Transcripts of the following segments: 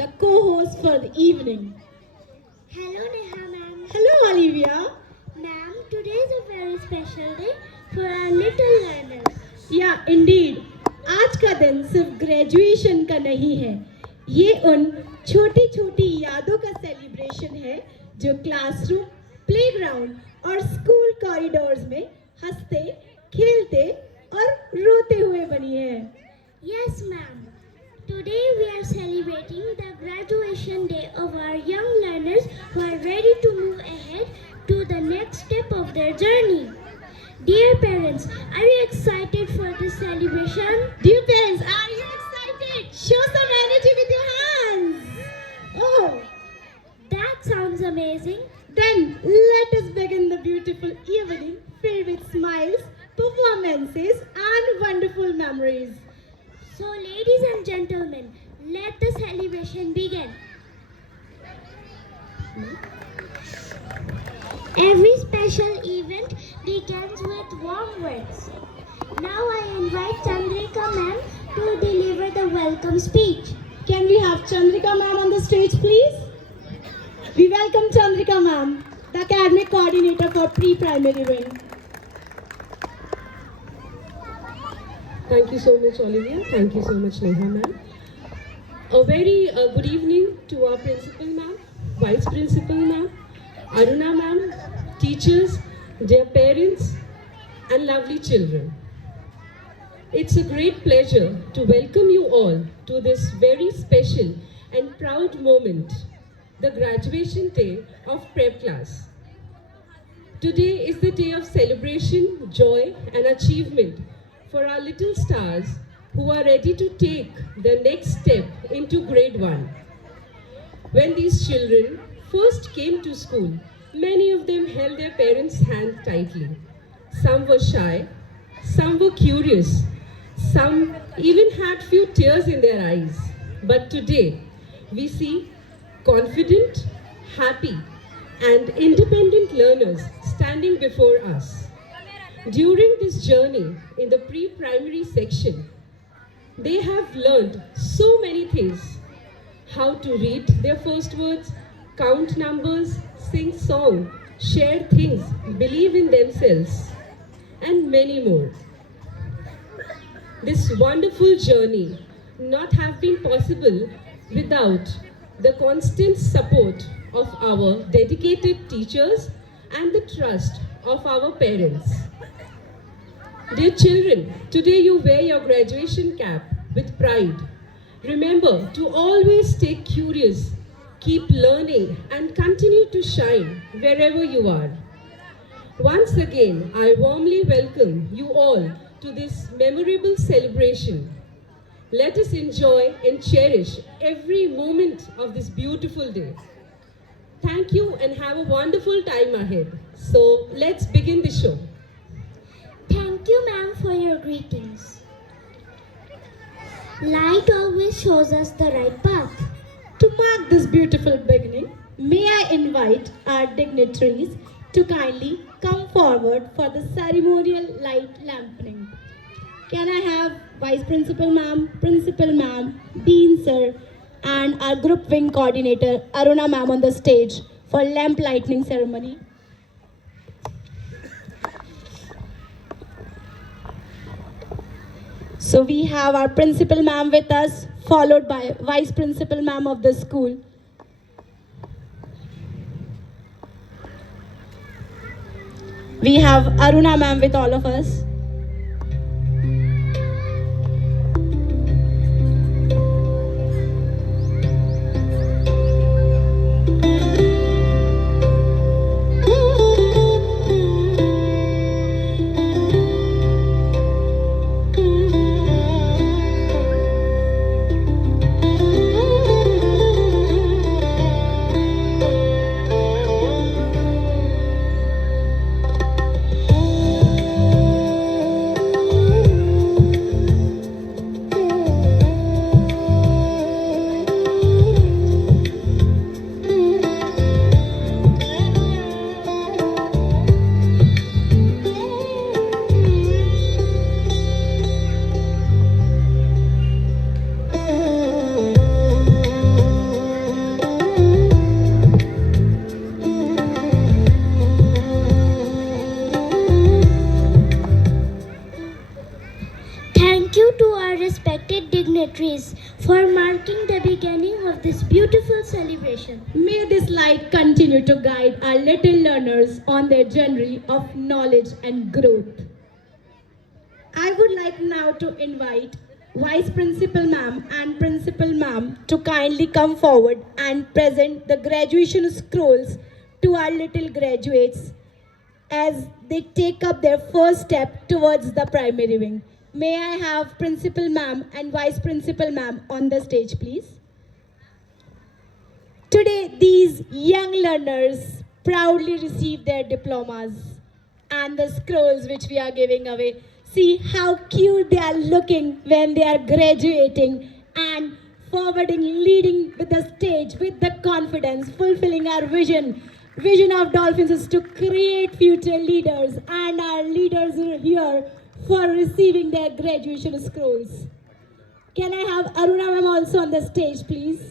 the co-host for the evening. Hello Neha ma'am. Hello, Olivia. Ma'am, today is a very special day for our little learners. Yeah, indeed. आज का दिन सिर्फ graduation का नहीं है, ये उन छोटी छोटी यादों का सेलिब्रेशन है जो क्लासरूम, प्लेग्राउंड और स्कूल कॉरिडोर्स में हंसते, खेलते और रोते हुए बनी है. Yes ma'am. Today we are celebrating the graduation day of our young learners who are ready to move ahead to the next step of their journey. Dear parents, are you excited for this celebration? Dear parents, are you excited? Show some energy with your hands. Oh, That sounds amazing. then let us begin the beautiful evening filled with smiles, performances, and wonderful memories. So ladies and gentlemen, let the celebration begin. Every special event begins with warm words. Now I invite Chandrika ma'am to deliver the welcome speech. Can we have Chandrika ma'am on the stage, please? We welcome Chandrika ma'am, the academic coordinator for pre-primary wing. Thank you so much, Olivia. Thank you so much, Neha ma'am. A very good evening to our principal ma'am, vice principal ma'am, Aruna ma'am, teachers, dear parents, and lovely children. It's a great pleasure to welcome you all to this very special and proud moment, the graduation day of prep class. Today is the day of celebration, joy, and achievement for our little stars who are ready to take the next step into grade 1. When these children first came to school, many of them held their parents' hands tightly. Some were shy, some were curious, some even had few tears in their eyes. But today, we see confident, happy, and independent learners standing before us. During this journey in the pre-primary section, they have learned so many things. How to read their first words, count numbers, sing song, share things, believe in themselves, and many more. This wonderful journey not have been possible without the constant support of our dedicated teachers and the trust of our parents. Dear children, today you wear your graduation cap with pride. Remember to always stay curious, keep learning, and continue to shine wherever you are. Once again, I warmly welcome you all to this memorable celebration. Let us enjoy and cherish every moment of this beautiful day. Thank you and have a wonderful time ahead. So let's begin the show. Thank you ma'am for your greetings. Light always shows us the right path. To mark this beautiful beginning, may I invite our dignitaries to kindly come forward for the ceremonial light lampening. Can I have Vice Principal Ma'am, Dean Sir, and our group wing coordinator Aruna Ma'am on the stage for lamp lighting ceremony? So we have our Principal Ma'am with us, followed by Vice Principal Ma'am of the school. We have Aruna Ma'am with all of us. dignitaries for marking the beginning of this beautiful celebration. May this light continue to guide our little learners on their journey of knowledge and growth. I would like now to invite Vice Principal Ma'am and Principal Ma'am to kindly come forward and present the graduation scrolls to our little graduates as they take up their first step towards the primary wing. May I have Principal Ma'am and Vice Principal Ma'am on the stage, please? Today, these young learners proudly receive their diplomas and the scrolls which we are giving away. See how cute they are looking when they are graduating and forwarding, leading with the stage with the confidence, fulfilling our vision. Vision of Dolphins is to create future leaders, and our leaders are here for receiving their graduation scrolls. Can I have Aruna ma'am also on the stage, please?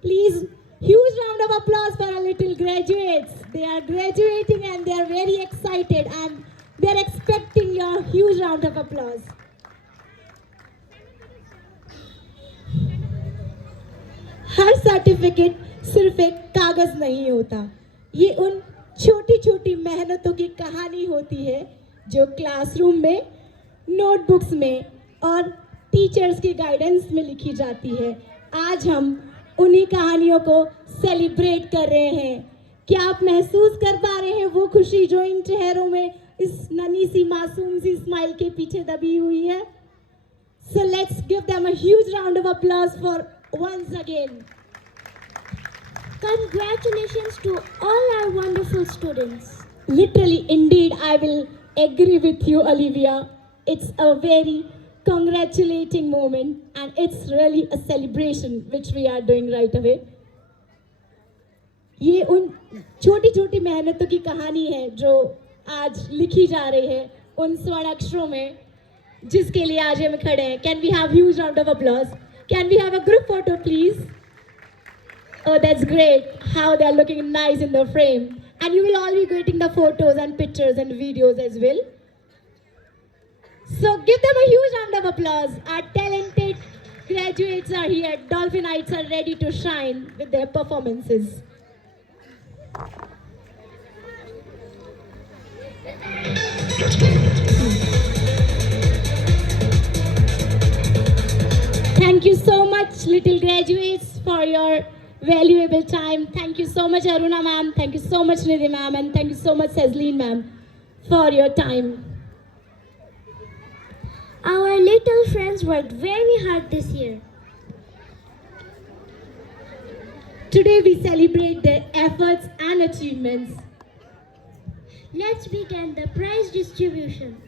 Please, huge round of applause for our little graduates. They are graduating and they are very excited and they are expecting your huge round of applause. Her certificate सिर्फ एक कागज नहीं होता, ये उन छोटी छोटी मेहनतों की कहानी होती है जो क्लासरूम में, नोटबुक्स में और टीचर्स की गाइडेंस में लिखी जाती है. आज हम उन्हीं कहानियों को सेलिब्रेट कर रहे हैं. क्या आप महसूस कर पा रहे हैं वो खुशी जो इन चेहरों में इस नन्ही सी मासूम सी स्माइल के पीछे दबी हुई है? So let's give them a huge round of applause for once again. Congratulations to all our wonderful students. Literally, indeed, I will agree with you, Olivia. It's a very congratulating moment and it's really a celebration which we are doing right away. ये उन छोटी छोटी मेहनतों की कहानी है जो आज लिखी जा रही है उन स्वर्ण अक्षरों में जिसके लिए आज हम खड़े हैं. Can we have huge round of applause? Can we have a group photo, please? Oh, that's great. How they are looking nice in the frame. And you will all be getting the photos and pictures and videos as well. So give them a huge round of applause. Our talented graduates are here. Dolphinites are ready to shine with their performances. Thank you so much, little graduates, for your valuable time. Thank you so much, Aruna ma'am. Thank you so much, Nidhi ma'am. And thank you so much, Sazleen ma'am, for your time. Our little friends worked very hard this year. Today we celebrate their efforts and achievements. Let's begin the prize distribution.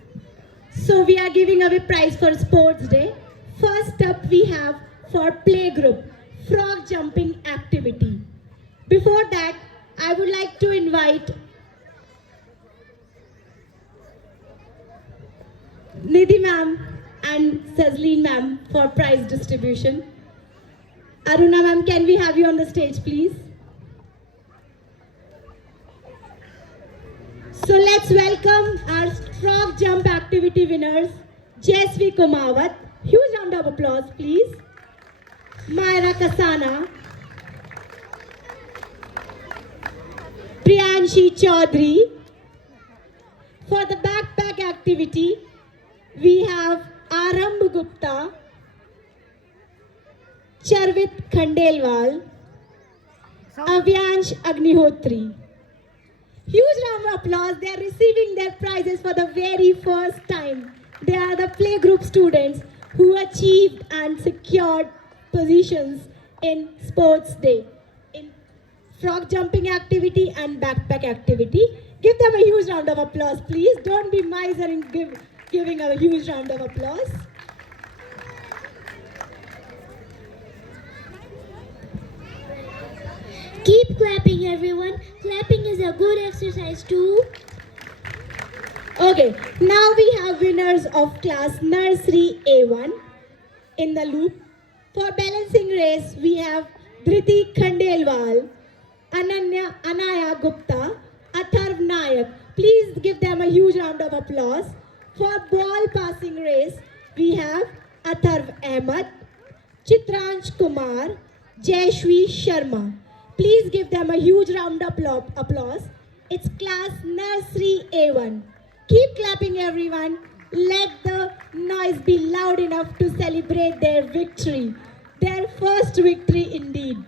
So we are giving away prize for Sports Day. First up we have for playgroup, frog jumping activity. Before that, I would like to invite Nidhi ma'am and Sazleen ma'am for prize distribution. Aruna ma'am, can we have you on the stage, please? So let's welcome our frog jump activity winners, Jasvi Kumawat. Huge round of applause, please. Myra Kasana, Priyanshi Chaudhary. For the backpack activity, we have Arambh Gupta, Charvit Khandelwal, Avyansh Agnihotri. Huge round of applause. They are receiving their prizes for the very first time. They are the playgroup students who achieved and secured positions in Sports Day, in frog jumping activity and backpack activity. Give them a huge round of applause, please. Don't be miser in giving a huge round of applause. Keep clapping, everyone. Clapping is a good exercise too. Okay, now we have winners of class nursery A1 in the loop. For balancing race, we have Dhriti Khandelwal, Anaya Gupta, Atharv Nayak. Please give them a huge round of applause. For ball passing race, we have Atharv Ahmed, Chitransh Kumar, Jayashwi Sharma. Please give them a huge round of applause. It's class nursery A1. Keep clapping everyone. Let the noise be loud enough to celebrate their victory. Their first victory indeed.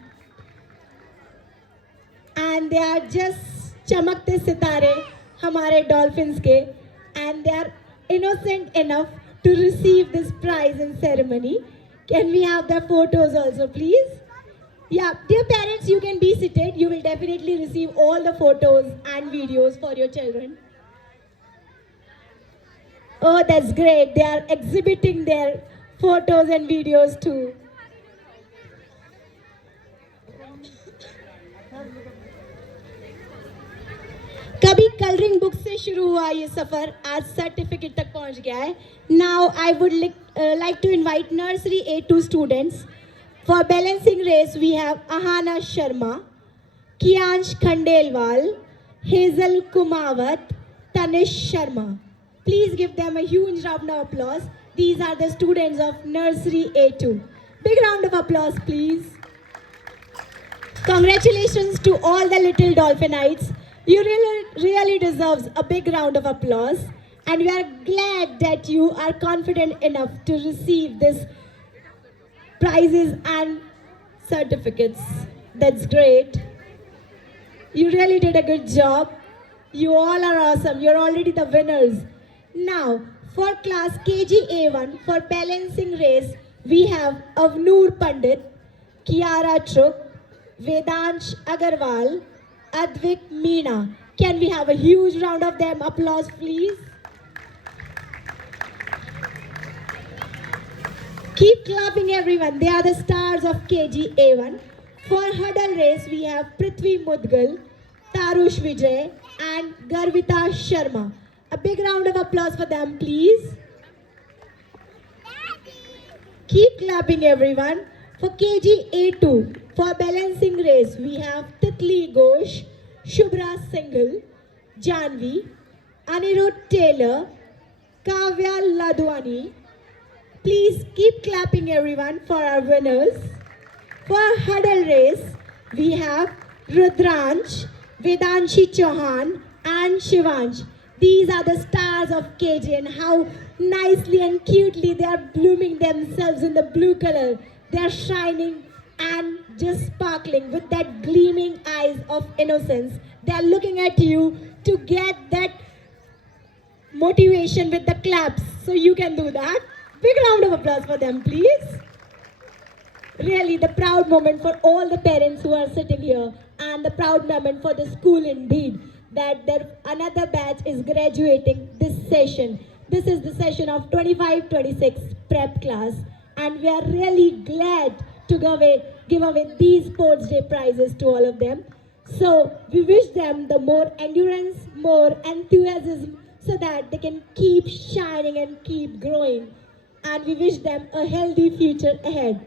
And they are just chamakte sitare hamare dolphins ke, and they are innocent enough to receive this prize in ceremony. Can we have their photos also, please? Yeah, dear parents, you can be seated. You will definitely receive all the photos and videos for your children. Oh, that's great. They are exhibiting their photos and videos too. कभी colouring book से शुरू हुआ ये सफ़र आज certificate तक पहुंच गया है. Now I would like to invite nursery A2 students. For balancing race we have Ahana Sharma, Kiyansh Khandelwal, Hazel Kumawat, Tanish Sharma. Please give them a huge round of applause. These are the students of nursery A2. Big round of applause please. Congratulations to all the little Dolphinites. You really deserves a big round of applause, and we are glad that you are confident enough to receive this prizes and certificates. That's great. You really did a good job. You all are awesome. You're already the winners. Now, for class KG A1 for balancing race, we have Avnoor Pandit, Kiara Truk, Vedansh Agarwal, Advik Meena. Can we have a huge round of them applause, please? Keep clapping everyone. They are the stars of KG A1. For hurdle race, we have Prithvi Mudgal, Tarush Vijay and Garvita Sharma. A big round of applause for them, please. Keep clapping everyone. For KG A2, for balancing race, we have Titli Ghosh, Shubhra Singhal, Janvi, Anirudh Taylor, Kavya Ladwani. Please keep clapping everyone for our winners. For hurdle race, we have Rudransh, Vedanshi Chauhan and Shivansh. These are the stars of KG, and how nicely and cutely they are blooming themselves in the blue color. They are shining and just sparkling with that gleaming eyes of innocence. They are looking at you to get that motivation with the claps. So you can do that. Big round of applause for them, please. Really, the proud moment for all the parents who are sitting here, and the proud moment for the school indeed, that another batch is graduating this session. This is the session of 25-26 prep class, and we are really glad to give away these sports day prizes to all of them. So we wish them the more endurance, more enthusiasm, so that they can keep shining and keep growing. And we wish them a healthy future ahead.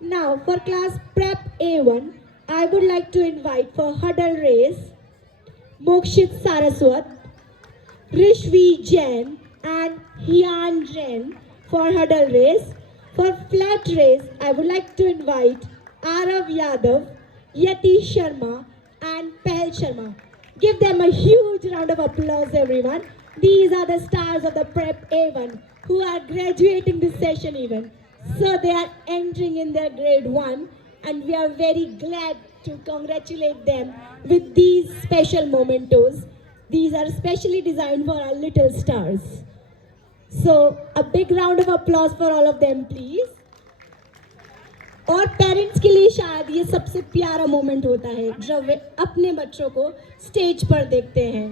Now for class prep A1, I would like to invite for hurdle race Mokshit Saraswat, Rishvi Jain and Hian Jain for hurdle race. For flat race, I would like to invite Arav Yadav, Yati Sharma and Pehel Sharma. Give them a huge round of applause, everyone. These are the stars of the Prep A1 who are graduating this session even. So they are entering in their grade 1, and we are very glad to congratulate them with these special mementos. These are specially designed for our little stars. So a big round of applause for all of them, please. और parents के लिए शायद ये सबसे प्यारा moment होता है जब वे अपने बच्चों को स्टेज पर देखते हैं.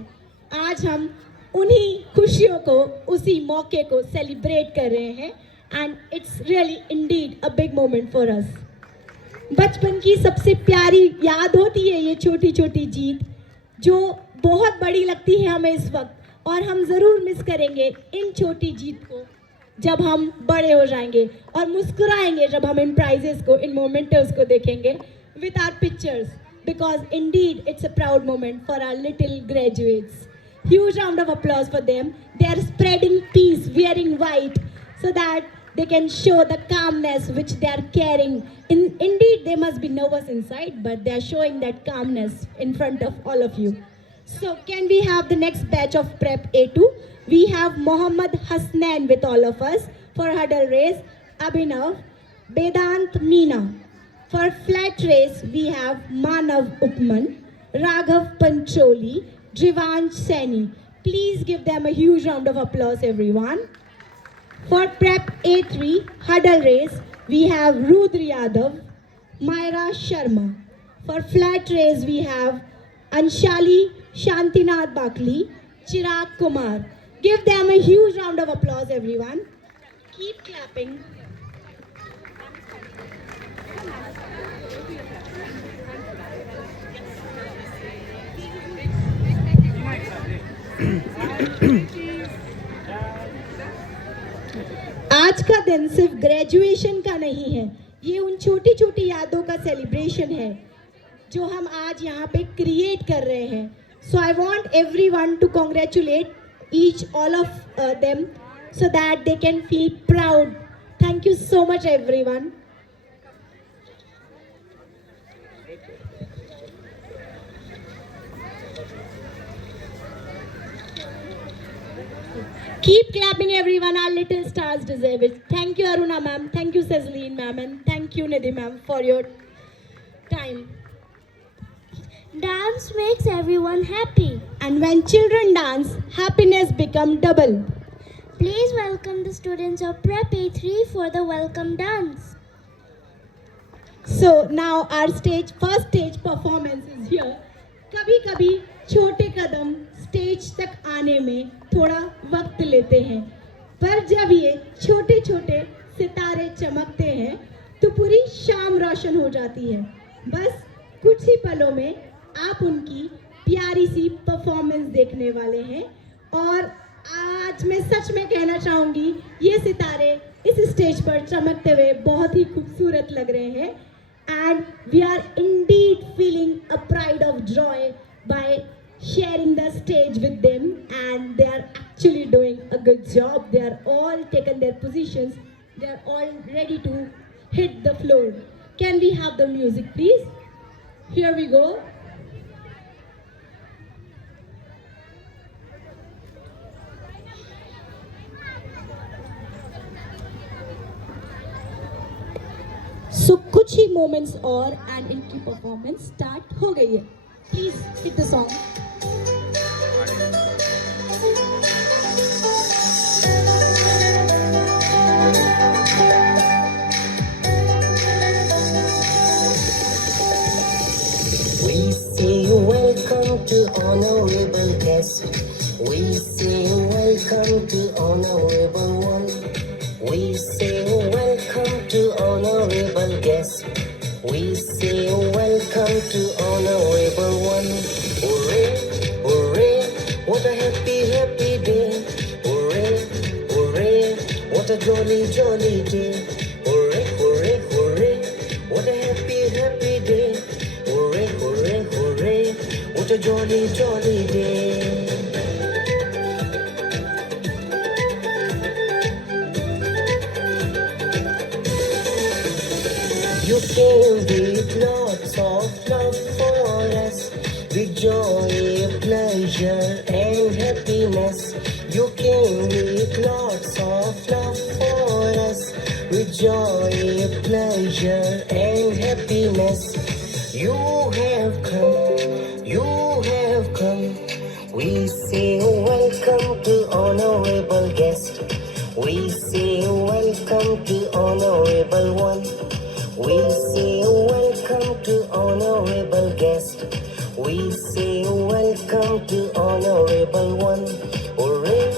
आज हम उन्हीं खुशियों को, उसी मौके को सेलिब्रेट कर रहे हैं, and it's really indeed a big moment for us. बचपन की सबसे प्यारी याद होती है ये छोटी छोटी जीत, जो बहुत बड़ी लगती है हमें इस वक्त, और हम ज़रूर मिस करेंगे इन छोटी जीत को जब हम बड़े हो जाएंगे, और मुस्कुराएंगे जब हम इन प्राइजेस को, इन मोमेंटोस को देखेंगे with our pictures, because indeed it's a proud moment for our little graduates. Huge round of applause for them. They are spreading peace, wearing white, so that they can show the calmness which they are carrying. Indeed, they must be nervous inside, but they are showing that calmness in front of all of you. So can we have the next batch of Prep A2? We have Mohammad Hasnan with all of us. For hurdle race, Abhinav, Vedant Meena. For flat race, we have Manav Upman, Raghav Pancholi, Drivansh Saini. Please give them a huge round of applause, everyone. For Prep A3 hurdle race, we have Rudra Yadav, Myra Sharma. For flat race, we have Anshali Shantinath Bakli, Chirag Kumar. Give them a huge round of applause, everyone. Keep clapping. आज का दिन सिर्फ graduation का नहीं है, ये उन छोटी छोटी यादों का सेलिब्रेशन है जो हम आज यहाँ पे क्रिएट कर रहे हैं. So I want everyone to congratulate each all of them so that they can feel proud. Thank you so much, everyone. Keep clapping, everyone. Our little stars deserve it. Thank you, Aruna ma'am. Thank you, Cezline ma'am. And thank you, Nidhi ma'am, for your time. Dance makes everyone happy. And when children dance, happiness becomes double. Please welcome the students of Prep A3 for the welcome dance. So now our first stage performance is here. कभी-कभी छोटे कदम stage तक आने में थोड़ा वक्त लेते हैं, पर जब ये छोटे छोटे सितारे चमकते हैं तो पूरी शाम रोशन हो जाती है. बस कुछ ही पलों में आप उनकी प्यारी सी परफॉर्मेंस देखने वाले हैं. और आज मैं सच में कहना चाहूँगी, ये सितारे इस स्टेज पर चमकते हुए बहुत ही खूबसूरत लग रहे हैं. And we are indeed feeling a pride of joy by sharing the stage with them, and they are actually doing a good job. They are all taken their positions. They are all ready to hit the floor. Can we have the music, please? Here we go. So कुछ ही moments और and इनकी performance start हो गई है. Please hit the song. We say welcome to honorable guest. We say welcome to honorable one. We say welcome to honorable guest. We say welcome to honorable one. Hooray, hooray, what a happy, happy day. Hooray, hooray, what a jolly, jolly day. Hooray, hooray, hooray, what a happy, happy day. Hooray, hooray, hooray, what a jolly, jolly day. You came with lots of love for us, with joy, pleasure and happiness. You came with lots of love for us, with joy, pleasure and happiness. You have come, you have come. We say welcome to honorable guest. We say welcome to honorable one. We say welcome to honorable guest. We say welcome to honorable one. Hooray,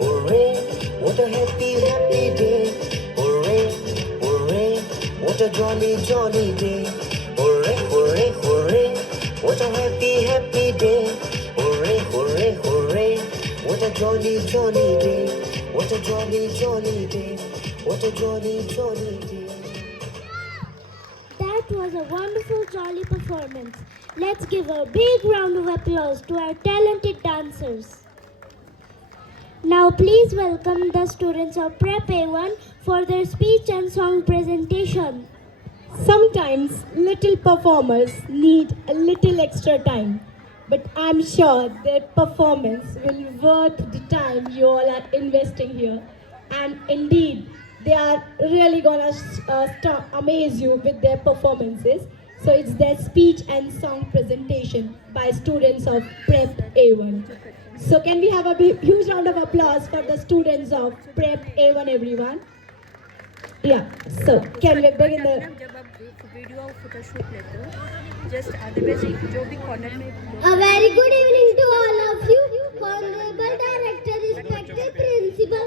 hooray, what a happy, happy day. Hooray, hooray, what a jolly, jolly day. Hooray, hooray, hooray, what a happy, happy day. Hooray, hooray, hooray, what a jolly, jolly day. What a jolly, jolly day. What a jolly, jolly day. That was a wonderful jolly performance. Let's give a big round of applause to our talented dancers. Now please welcome the students of Prep A1 for their speech and song presentation. Sometimes little performers need a little extra time, but I'm sure their performance will be worth the time you all are investing here. And indeed, they are really gonna amaze you with their performances. So it's their speech and song presentation by students of Prep A1. So can we have a huge round of applause for the students of Prep A1, everyone? Yeah, so can we begin the... जब आप video और photoshoot लेते हो just otherwise जो भी corner में A very good evening to all of you, Honorable Director, respected Principal,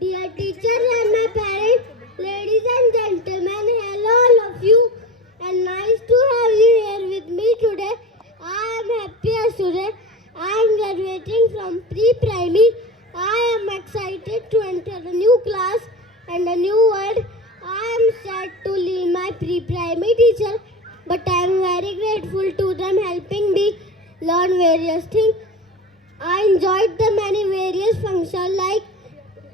dear teachers and my parents, ladies and gentlemen, hello all of you, and nice to have you here with me today. I am happy as today I am graduating from pre-primary. I am excited to enter a new class and a new world. I am sad to leave my pre-primary teacher, but I am very grateful to them helping me learn various things. I enjoyed the many various functions like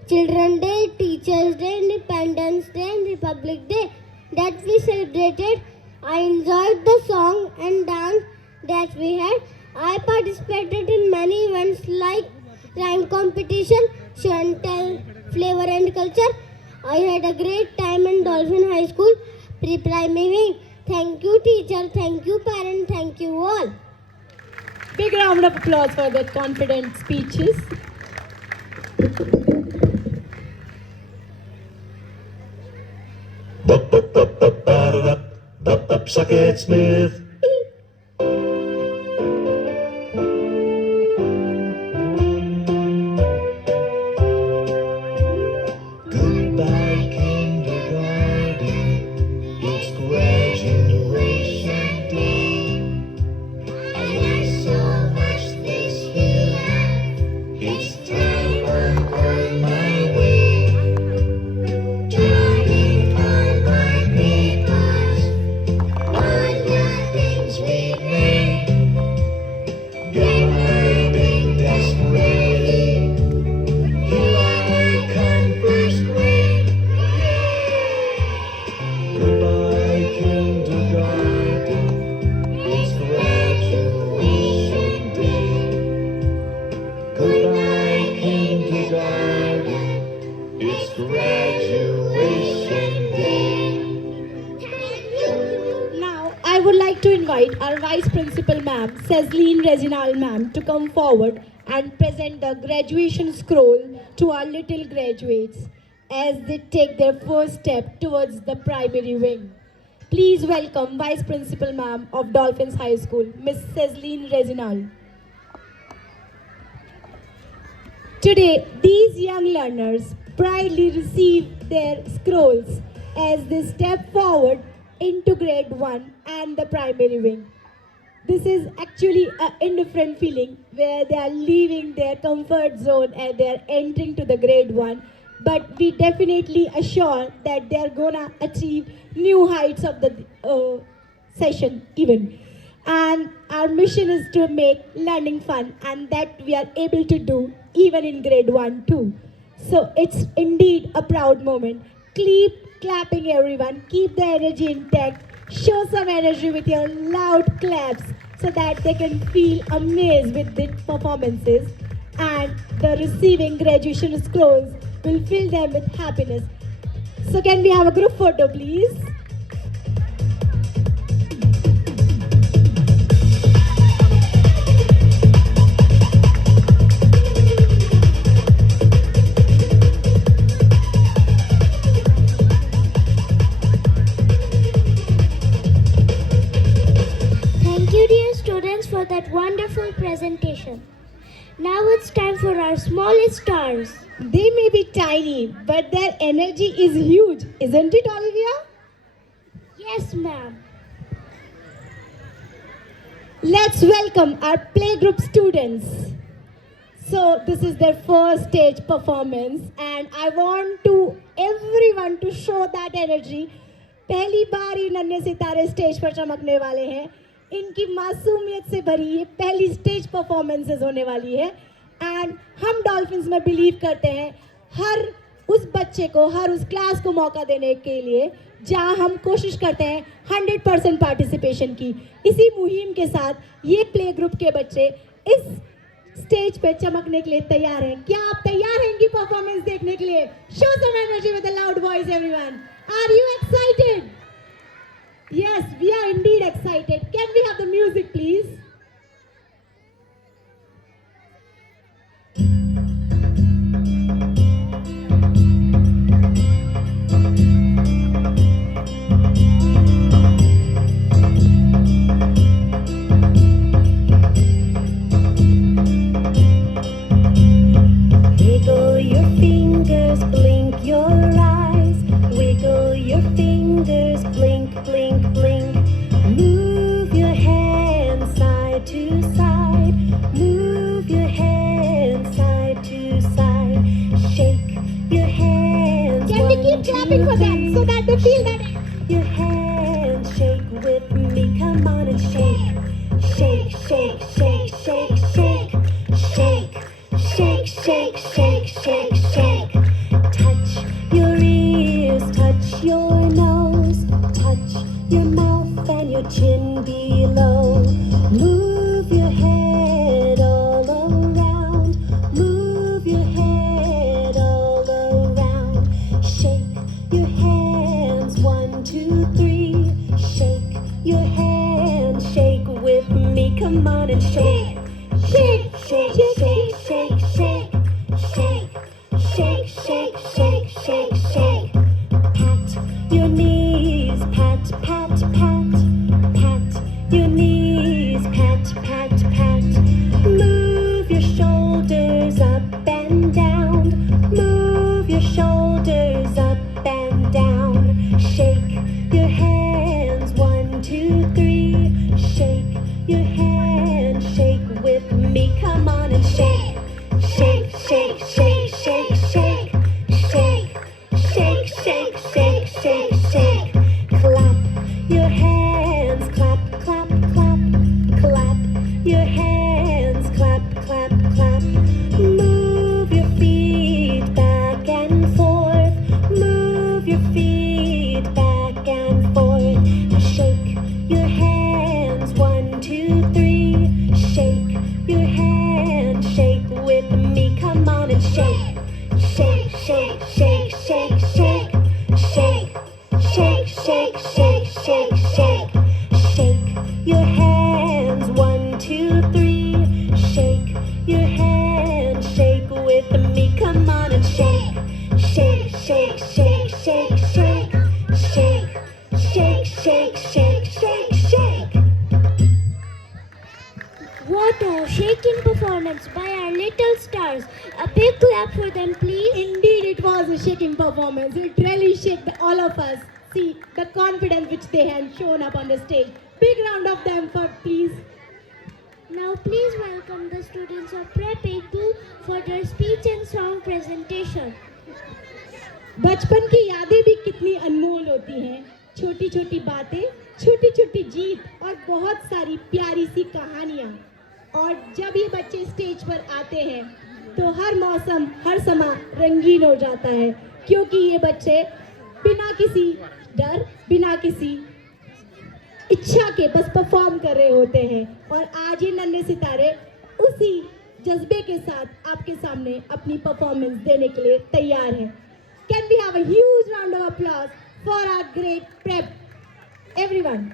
Children's Day, Teachers' Day, Independence Day and Republic Day that we celebrated. I enjoyed the song and dance that we had. I participated in many events like rhyme competition, show and tell, flavor and culture. I had a great time in Dolphin High School pre-primary wing. Thank you teacher, thank you parent, thank you all. Big round of applause for their confident speeches. Suckhead Smith. Goodbye, kindergarten. It's graduation day. I learned so much this year. It's time I'm on my way. Turning on my papers. All the things we made. You're learning desperately. You are come first grade. Goodbye, kindergarten. It's graduation day. Goodbye, kindergarten. It's graduation day. Now, I would like to invite our Vice Principal Ma'am, Cezline Reginald Ma'am, to come forward and present the graduation scroll to our little graduates as they take their first step towards the primary wing. Please welcome Vice Principal Ma'am of Dolphins High School, Miss Cezline Reginald. Today, these young learners proudly receive their scrolls as they step forward into grade 1 and the primary wing. This is actually an indifferent feeling where they are leaving their comfort zone and they are entering to the grade 1. But we definitely assure that they are gonna achieve new heights of the session even. And our mission is to make learning fun, and that we are able to do even in grade 1 too. So it's indeed a proud moment. Keep clapping everyone, keep the energy intact, show some energy with your loud claps so that they can feel amazed with the performances, and the receiving graduation scrolls will fill them with happiness. So can we have a group photo please? Thank you dear students for that wonderful presentation. Now it's time for our smallest stars. They may be tiny, but their energy is huge, isn't it, Olivia? Yes ma'am. Let's welcome our playgroup students. So this is their first stage performance, and I want to everyone to show that energy. पहली बार ये नन्हे सितारे stage पर चमकने वाले हैं. इनकी मासूमियत से भरी ये पहली स्टेज परफॉर्मेंसेस होने वाली है. एंड हम डॉल्फिन्स में बिलीव करते हैं हर उस बच्चे को, हर उस क्लास को मौका देने के लिए जहां हम कोशिश करते हैं 100% पार्टिसिपेशन की। इसी मुहिम के साथ ये प्ले ग्रुप के बच्चे इस स्टेज पे चमकने के लिए तैयार हैं। क्या आप तैयार हैं इनकी परफॉर्मेंस देखने के लिए? Show some energy with a loud voice everyone. Are you excited? Yes, we are indeed excited. Can we have the music, please? Wiggle your fingers, blink your eyes. Wiggle your fingers, blink, blink, blink. Move your hands side to side. Move your hands side to side. Shake your hands. Can we keep one, two, clapping for them so that they feel that? your hands shake with me. Come on and shake. Shake, shake, shake, shake, shake. Shake, shake, shake, shake, shake, shake. Touch your ears, touch your nose. Touch your mouth and your chin below. Move your head all around. Move your head all around. Shake your hands, 1, 2, 3. Shake your hands, shake with me. Come on and shake. Shake, shake, shake, shake, shake. Shake, shake, shake, shake, shake, shake. Pat your knees, pat, pat, pat. Pat your knees, pat, pat, pat. Move your shoulders up and down. Move your shoulders up and down. Shake your hands, 1, 2, 3. Shake your hands, shake with me. Come on and shake. Shake, shake, shake, shake, shake. Shake, shake, shake, shake, shake, shake. Clap your hands, clap, clap, clap. Clap your hands, clap, clap, clap. Move your feet back and forth. Move your feet back and forth. Now shake your hands, 1, 2, 3. Shake your hands, shake with me. Come on and shake. Shake, shake, shake, shake, shake. Shake, shake, shake, shake, shake, shake. Shake your hands, 1, 2, 3. Shake your hands, shake with me. Come on and shake. Shake, shake, shake, shake, shake. Shake, shake, shake, shake, shake, shake. What a shaking performance by our little stars. A big clap for them, please. Indeed, it was a shaking performance. It really shook all of us. See the confidence which they had shown up on the stage. Big round of them for please. Now please welcome the students of Prep A2 for their speech and song presentation. बचपन की यादें भी कितनी अनमोल होती हैं। छोटी छोटी बातें, छोटी छोटी जीत और बहुत सारी प्यारी सी कहानियाँ। और जब ये बच्चे स्टेज पर आते हैं तो हर मौसम, हर समा रंगीन हो जाता है, क्योंकि ये बच्चे बिना किसी डर, बिना किसी इच्छा के बस परफॉर्म कर रहे होते हैं। और आज ये नन्हे सितारे उसी जज्बे के साथ आपके सामने अपनी परफॉर्मेंस देने के लिए तैयार हैं। Can we have a huge round of applause for our great prep, everyone?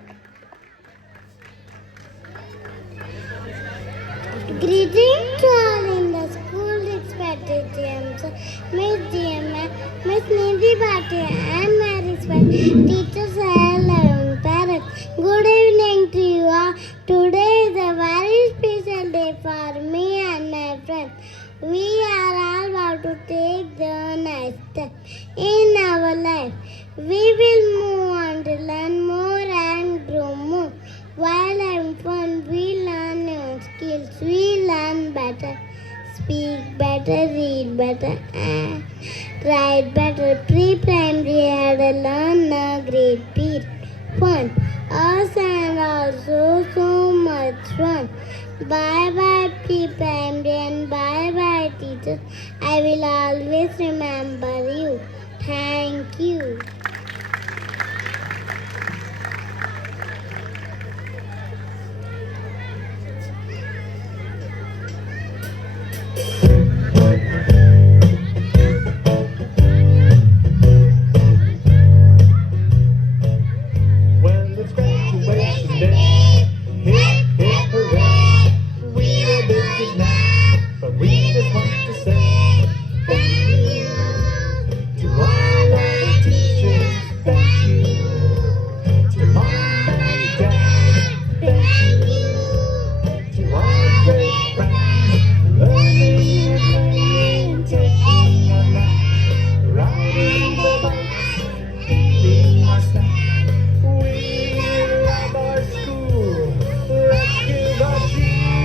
Greetings to all in the school respected GMs, Miss GM, Miss Nidhi Bhatia and my respected teachers and loving parents. Good evening to you all. Today is a very special day for me and my friends. We are all about to take the next step in our life. We will move on to learn more and grow more. While having fun, we learn new skills. We learn better, speak better, read better, and write better. Pre-primary had a learn a great deal. Fun, us and also so much fun. Bye bye pre-primary and bye bye teacher. teachers. I will always remember you. Thank you. Well, it's graduation day. Hip, hip, hooray. We are bitches now, but we just want to say thank you to all our teachers. Thank you to mom and dad. Thank you to our great friends. Learning and playing, taking a nap, riding the bikes, eating our snacks. We love our school. Let's give a cheer.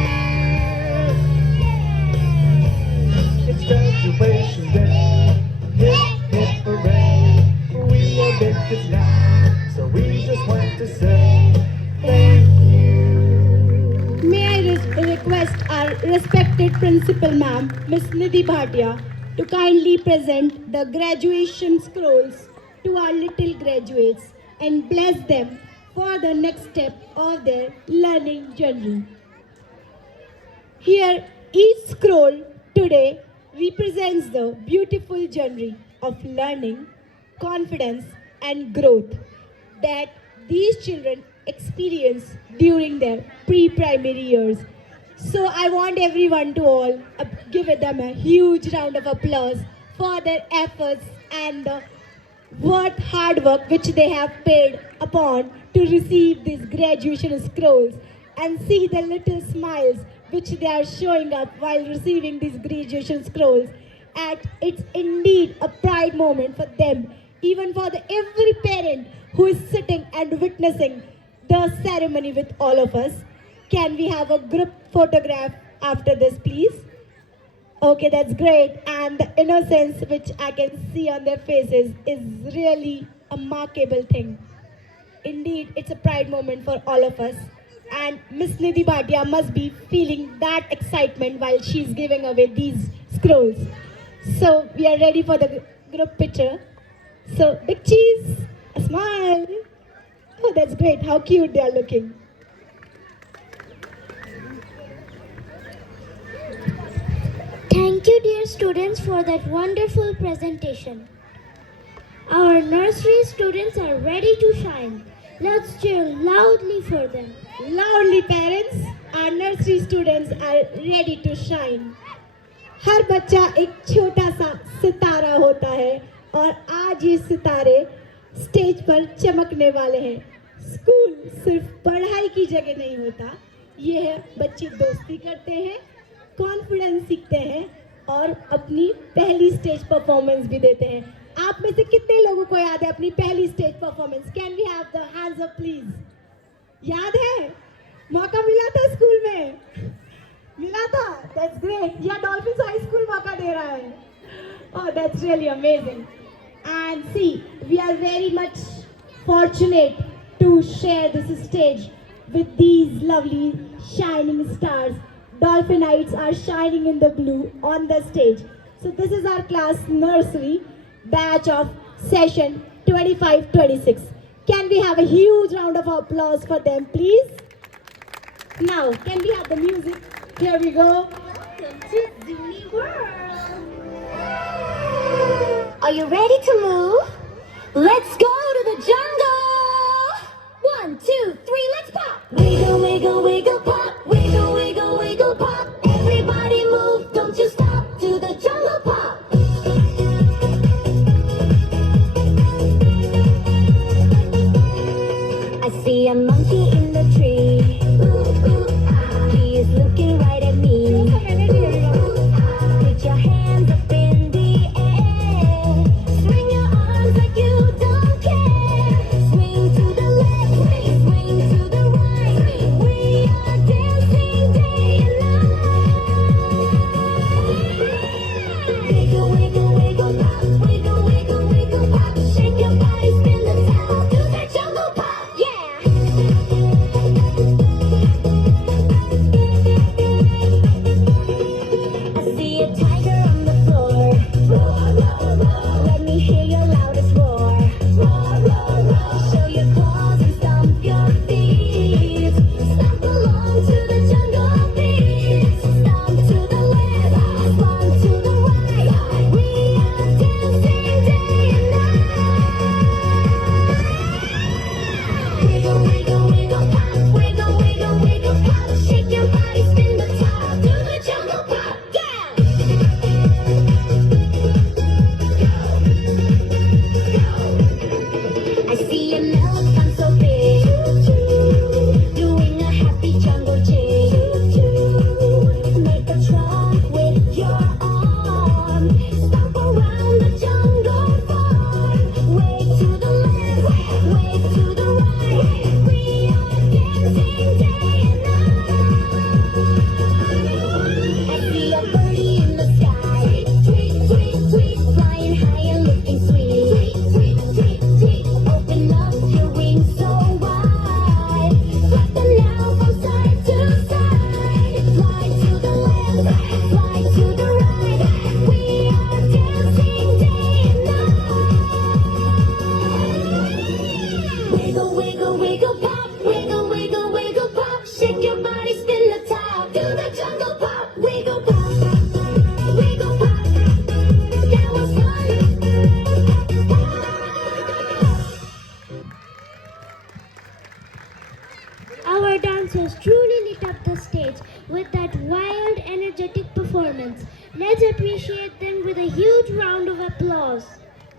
It's graduation day. Hip, hip, hooray. We are big kids now, so we just want to say thank you. May I request our respected principal ma'am, Miss Nidhi Bhatia, to kindly present the graduation scrolls to our little graduates and bless them for the next step of their learning journey. Here, each scroll today represents the beautiful journey of learning, confidence, and growth that these children experience during their pre-primary years. So I want everyone to all give them a huge round of applause for their efforts and the hard work which they have paid upon to receive these graduation scrolls, and see the little smiles which they are showing up while receiving these graduation scrolls. And it's indeed a pride moment for them, even for every parent who is sitting and witnessing the ceremony with all of us. Can we have a group photograph after this, please? Okay, that's great. And the innocence which I can see on their faces is really a remarkable thing. Indeed, it's a pride moment for all of us. And Miss Nidhi Bhatia must be feeling that excitement while she's giving away these scrolls. So we are ready for the group picture. So big cheese, a smile. Oh, that's great. How cute they are looking. Thank you, dear students, for that wonderful presentation. Our nursery students are ready to shine. Let's cheer loudly for them. Loudly, parents. Our nursery students are ready to shine. हर बच्चा एक छोटा सा सितारा होता है और आज ये सितारे स्टेज पर चमकने वाले हैं. स्कूल सिर्फ पढ़ाई की जगह नहीं होता. ये है बच्चे दोस्ती करते हैं, कॉन्फिडेंस सीखते हैं और अपनी पहली स्टेज परफॉर्मेंस भी देते हैं. आप में से कितने लोगों को याद है अपनी पहली stage performance? Can we have the hands up please? याद है? मौका मिला था स्कूल में? मिला था? That's great. या डॉल्फिन हाई स्कूल मौका दे रहा है? Oh, that's really amazing. And see, we are very much fortunate to share this stage with these lovely shining stars. Dolphinites are shining in the blue on the stage. So this is our class nursery batch of session 25-26. Can we have a huge round of applause for them, please? Now, can we have the music? Here we go. Welcome to Zuni World. Are you ready to move? Let's go to the jungle. 1, 2, 3, let's pop. Wiggle, wiggle, wiggle, pop. Wiggle, wiggle, wiggle, pop. Everybody move, don't you stop to the jungle pop. I see a monkey in the tree. Ooh, ooh, ah. He is looking right at me. Put your hands up in the air. Swing your arms like you don't care. Swing to the left, swing to the right. We are dancing. wiggle, wiggle, pop, wiggle, wiggle, wiggle, pop. Shake your body, spin the top, do the jungle pop, yeah. I see an elephant so big, doing a happy jungle jig. Make a trunk with your arm, stomp around the jungle farm. Wave to the left, wave to the right. We are dancing day and night. I see a birdie in the sky, tweet, tweet, tweet, flying high and looking sweet. Tweet, tweet, tweet, tweet, open up your wings so wide. Flap them now from side to side. Fly to the left, fly to the right. We are dancing day and night. Wiggle, wiggle, wiggle, pop, wiggle, wiggle, wiggle, pop. Shake your body, spin the top, do the jungle pop. Wiggle, pop, wiggle, pop. That was fun. Our dancers truly lit up the stage with that wild, energetic performance. Let's appreciate them with a huge round of applause.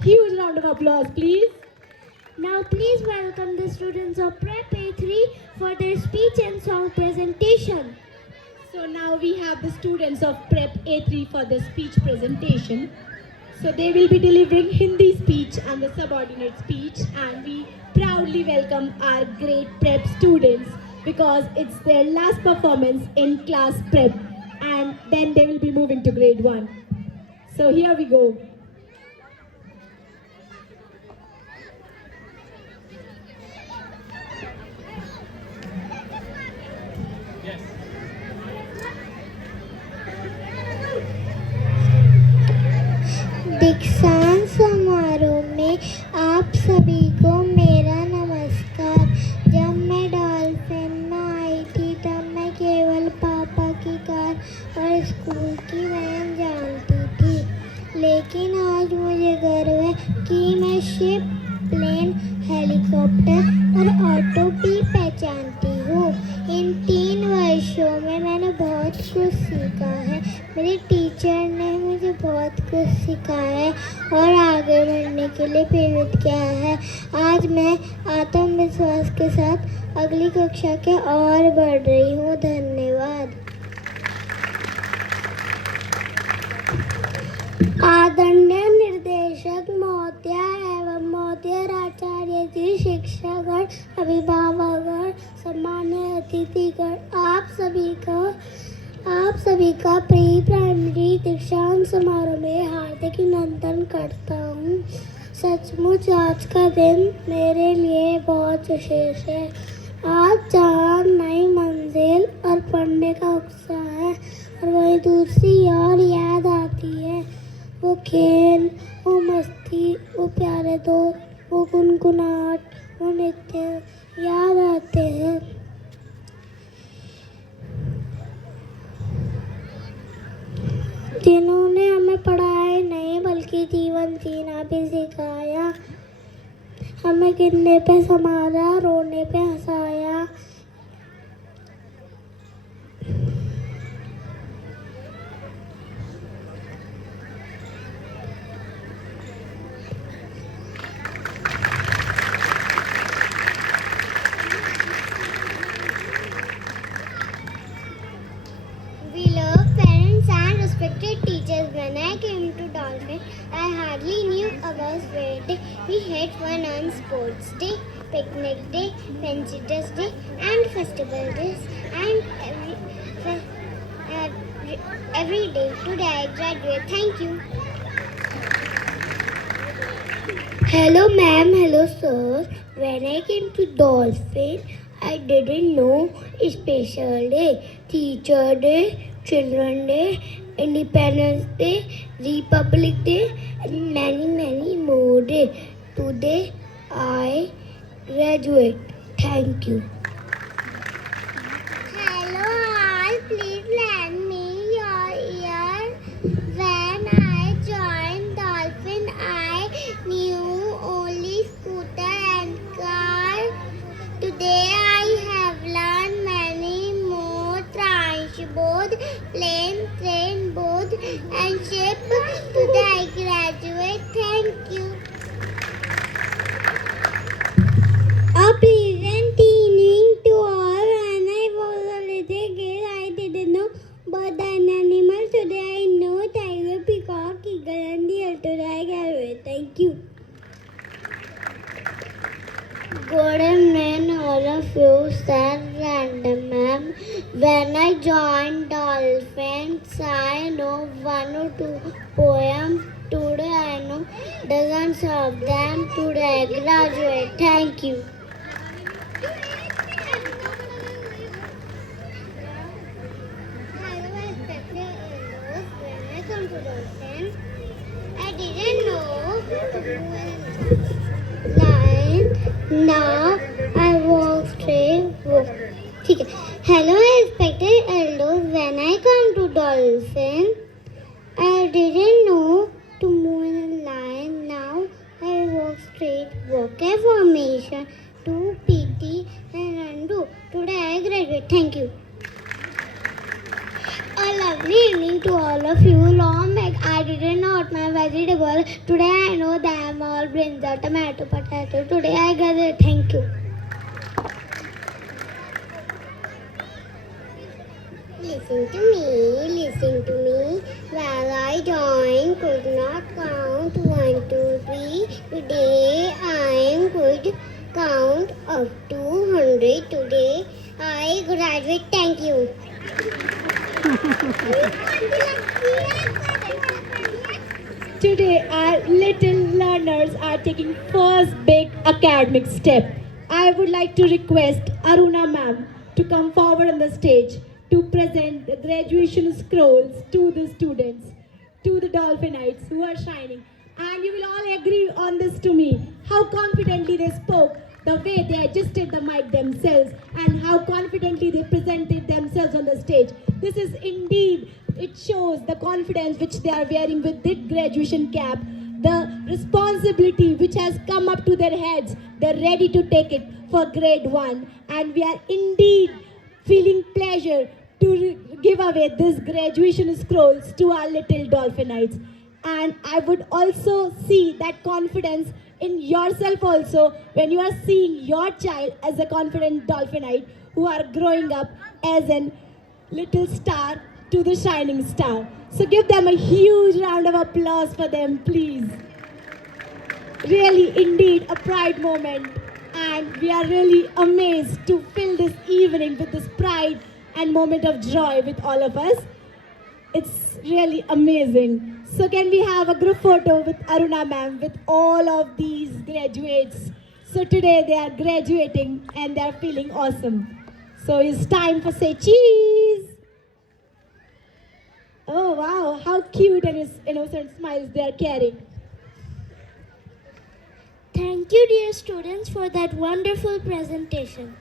Huge round of applause, please. Now please welcome the students of Prep A3 for their speech and song presentation. So now we have the students of Prep A3 for the speech presentation. So they will be delivering Hindi speech and the subordinate speech, and we proudly welcome our great Prep students because it's their last performance in class Prep, and then they will be moving to grade 1. So here we go. दीक्षांत समारोह में आप सभी को मेरा नमस्कार। जब मैं डॉल्फिन में आई थी तब मैं केवल पापा की कार और स्कूल की वैन जानती थी, लेकिन आज मुझे गर्व है कि मैं शिप, प्लेन, हेलीकॉप्टर और ऑटो भी पहचानती हूँ। इन 3 वर्षों में मैंने बहुत कुछ सीखा है। मेरे टीचर ने मुझे बहुत कुछ सिखाया है और आगे बढ़ने के लिए प्रेरित किया है। आज मैं आत्मविश्वास के साथ अगली कक्षा के और बढ़ रही हूँ। धन्यवाद। आदरणीय निर्देशक महोदय एवं महोदय आचार्य जी, शिक्षकगण, अभिभावकगण, सम्मान्य अतिथिगण, आप सभी का प्री प्राइमरी दीक्षांत समारोह में हार्दिक अभिनंदन करता हूँ। सचमुच आज का दिन मेरे लिए बहुत विशेष है। आज जहाँ नई मंजिल और पढ़ने का उत्साह है और वही दूसरी ओर याद आती है वो खेल, वो मस्ती, वो प्यारे दोस्त, वो गुनगुनाहट, वो नृत्य याद आते हैं। जिन्होंने हमें पढ़ाई नहीं बल्कि जीवन जीना भी सिखाया, हमें गिरने पे संभाला, रोने पे हंसाया। We love parents and respected teachers. When I came to Dolphin, I hardly knew about fair day. We had fun on sports day, picnic day, fancy dress day, and festival days. And every day. Today I graduate. Thank you. Hello, ma'am. Hello, sir. When I came to Dolphin, I didn't know a special day, Teacher Day, Children Day, Independence Day, Republic Day, and many more days. Today I graduate. Thank you. Hello all, please lend me your ear. When I joined Dolphin, I knew only scooter and car. Today afternoon, all of you, Sir Random Ma'am. When I joined Dolphins, I know one or two poems. Today I know dozens of them. Today I graduate. Thank you. I didn't know line. Now I walk straight. ठीक है. Hello, respected elders. When I come to Dolphin, I didn't know to move in a line. Now I walk straight. Walk a formation. Do PT and undo. Today I graduate. Thank you. A lovely evening to all of you. Long back I didn't know what my vegetable. Today I know them all brinjal, tomato, potato. Today I graduate. Thank you. Listen to me. While I joined, could not count 1, 2, 3. Today I am good. Count up to 100. Today I graduate. Thank you. Today, our little learners are taking first big academic step. I would like to request Aruna ma'am to come forward on the stage to present the graduation scrolls to the students, to the Dolphinites who are shining. And you will all agree on this to me, how confidently they spoke, the way they adjusted the mic themselves, and how confidently they presented themselves on the stage. This is indeed, it shows the confidence which they are wearing with this graduation cap, the responsibility which has come up to their heads. They're ready to take it for grade 1, and we are indeed feeling pleasure to give away this graduation scrolls to our little Dolphinites. And I would also see that confidence in yourself also when you are seeing your child as a confident Dolphinite who are growing up as a little star to the shining star. So give them a huge round of applause for them, please. Really, indeed, a pride moment. And we are really amazed to fill this evening with this pride and moment of joy with all of us. It's really amazing. So can we have a group photo with Aruna ma'am with all of these graduates? So today they are graduating and they are feeling awesome. So it's time for say cheese. Oh wow, how cute and innocent smiles they are carrying. Thank you, dear students, for that wonderful presentation.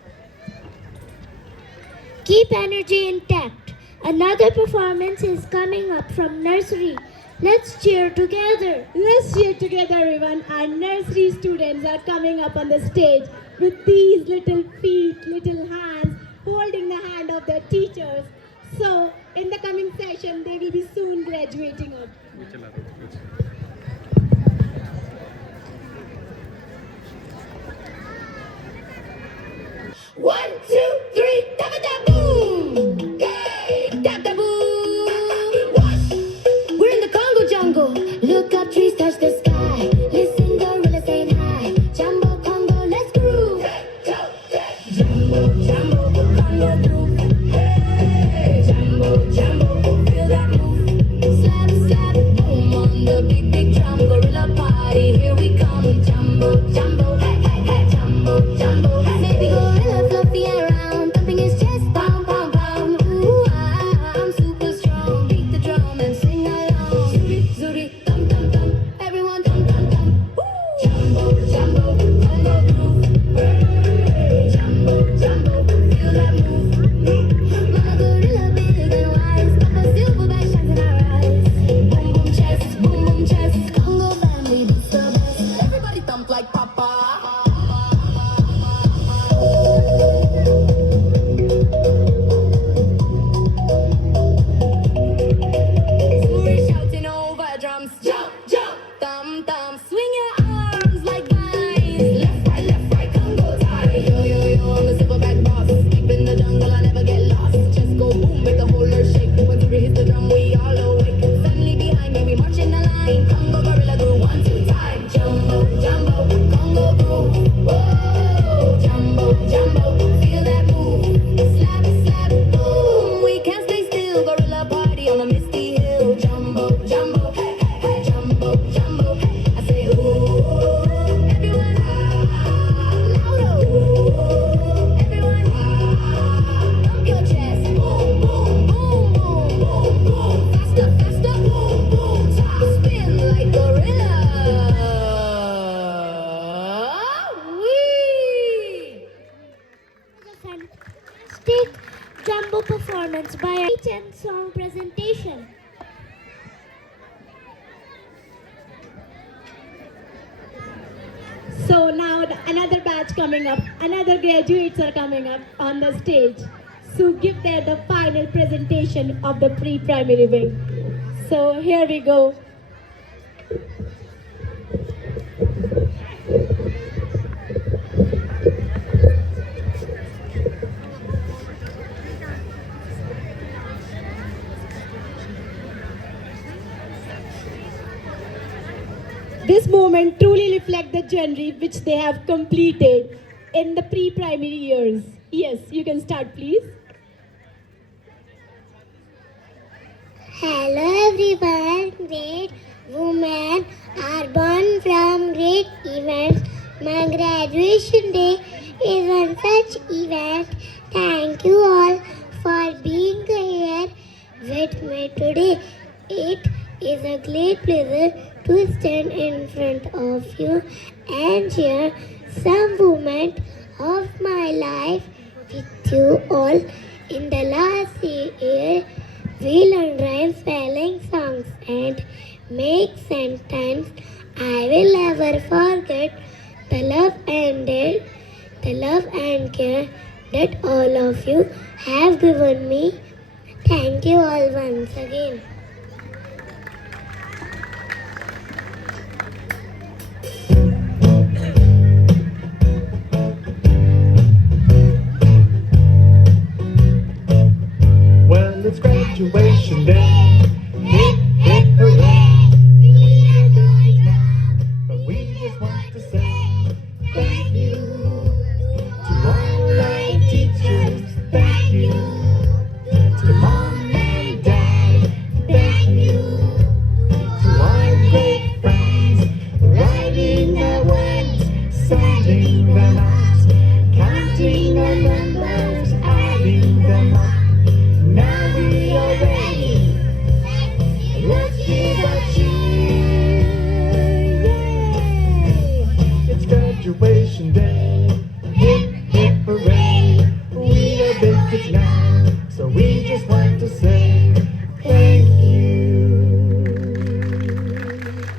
Keep energy intact. Another performance is coming up from nursery. Let's cheer together. Let's cheer together, everyone. Our nursery students are coming up on the stage with these little feet, little hands, holding the hand of their teachers. So, in the coming session, they will be soon graduating up. One, two, three, tap da boom! Hey, tap da boom! We're in the Congo jungle. Look up, trees touch the sky. Listen, gorillas saying hi. Jumbo Congo, let's groove. Jumbo, jumbo, Congo groove. Hey, jumbo, jumbo, feel that move. Slap, slap, boom on the big, big drum. Gorilla party, here we come. Jumbo, jumbo, hey, hey, hey, jumbo, jumbo. Baby gorilla fluffy around, thumping his chest. fantastic jumbo performance by our speech and song presentation. So now another batch coming up, another graduates are coming up on the stage. So give them the final presentation of the pre-primary wing. So here we go. This moment truly reflects the journey which they have completed in the pre-primary years. Yes, you can start please. Hello everyone, great women are born from great events. My graduation day is one such event. Thank you all for being here with me today. It is a great pleasure to stand in front of you and share some moment of my life with you all. In the last year, we learn rhyme, spelling, songs, and make sentence. I will never forget the love and care that all of you have given me. Thank you all once again. Well, it's graduation day. Hip, hip, hooray. We are going now, but we just want to say thank you to all our teachers. Thank you to mom and dad. Thank you to our great friends. Writing our words, sending them out, counting our numbers, adding them up. Now we are ready. Let's give a cheer. Yay! It's graduation day. Hip, hip, hooray. We are big kids now, so we just want to say thank you.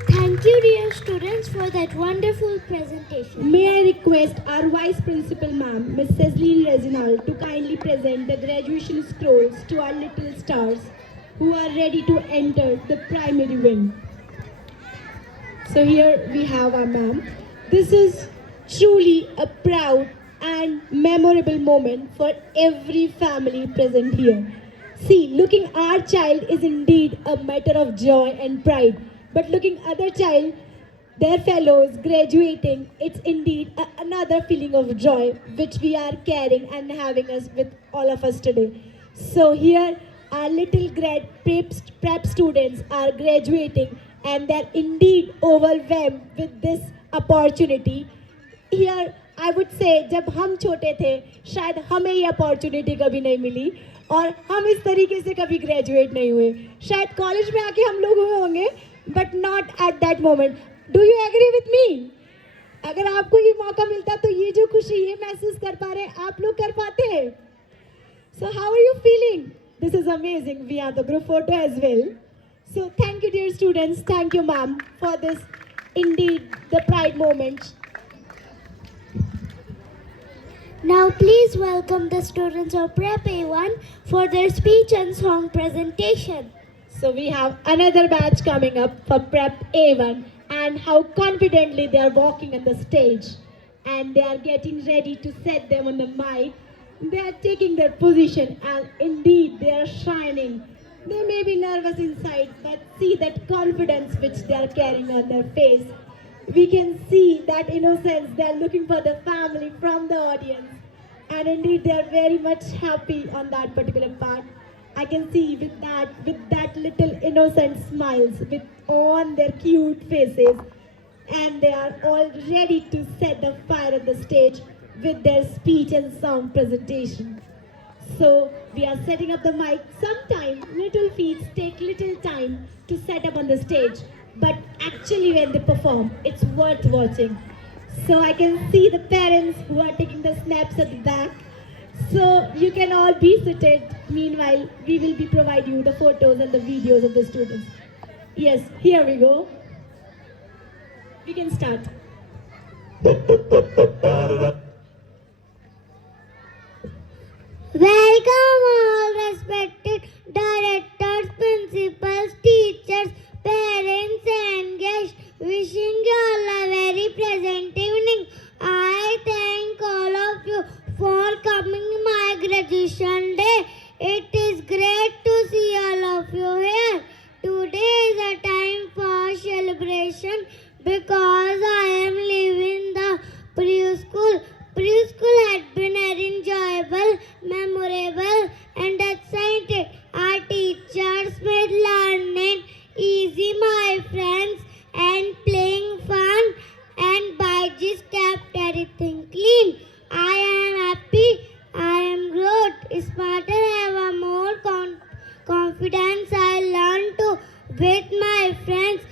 Thank you, dear students, for that wonderful presentation. May I request our Vice Principal Ma'am, Ms. Cezline Reginald, to kindly present the graduation scrolls to our little stars who are ready to enter the primary wing. So here we have our ma'am. This is truly a proud and memorable moment for every family present here. See, looking our child is indeed a matter of joy and pride, but looking other child, their fellows graduating, it's indeed another feeling of joy which we are carrying and having us with all of us today. So here our little prep students are graduating and they're indeed overwhelmed with this opportunity. Here I would say जब हम छोटे थे शायद हमें ये opportunity कभी नहीं मिली और हम इस तरीके से कभी ग्रेजुएट नहीं हुए. शायद कॉलेज में आके हम लोग हुए होंगे but not at that moment. Do you agree with me? अगर आपको ये मौका मिलता तो ये जो खुशी ये महसूस कर पा रहे आप लोग कर पाते हैं. So how are you feeling? This is amazing. We have the group photo as well. So thank you dear students. Thank you ma'am for this indeed the pride moment. Now please welcome the students of Prep A1 for their speech and song presentation. So we have another batch coming up for Prep A1 and how confidently they are walking on the stage and they are getting ready to set them on the mic. They are taking their position and indeed they are shining. They may be nervous inside but see that confidence which they are carrying on their face. We can see that innocence. They are looking for the family from the audience and indeed they are very much happy on that particular part. I can see with that little innocent smiles with on their cute faces and they are all ready to set the fire on the stage with their speech and song presentation. So we are setting up the mic. Sometimes little feet take little time to set up on the stage, but actually when they perform, it's worth watching. So I can see the parents who are taking the snaps at the back. So you can all be seated. Meanwhile, we will be providing you the photos and the videos of the students. Yes, here we go. We can start. Welcome all respected directors, principals, teachers, parents and guests. Wishing you all a very pleasant evening. I thank all of you for coming my graduation day. It is great to see all of you here. Today is a time for celebration because I am leaving the preschool. Preschool had been very enjoyable, memorable, and exciting. Our teachers made learning easy, my friends, and playing fun. And Baijis kept everything clean. I am happy. I am growth. Smarter, have a more confidence. I learned to with my friends.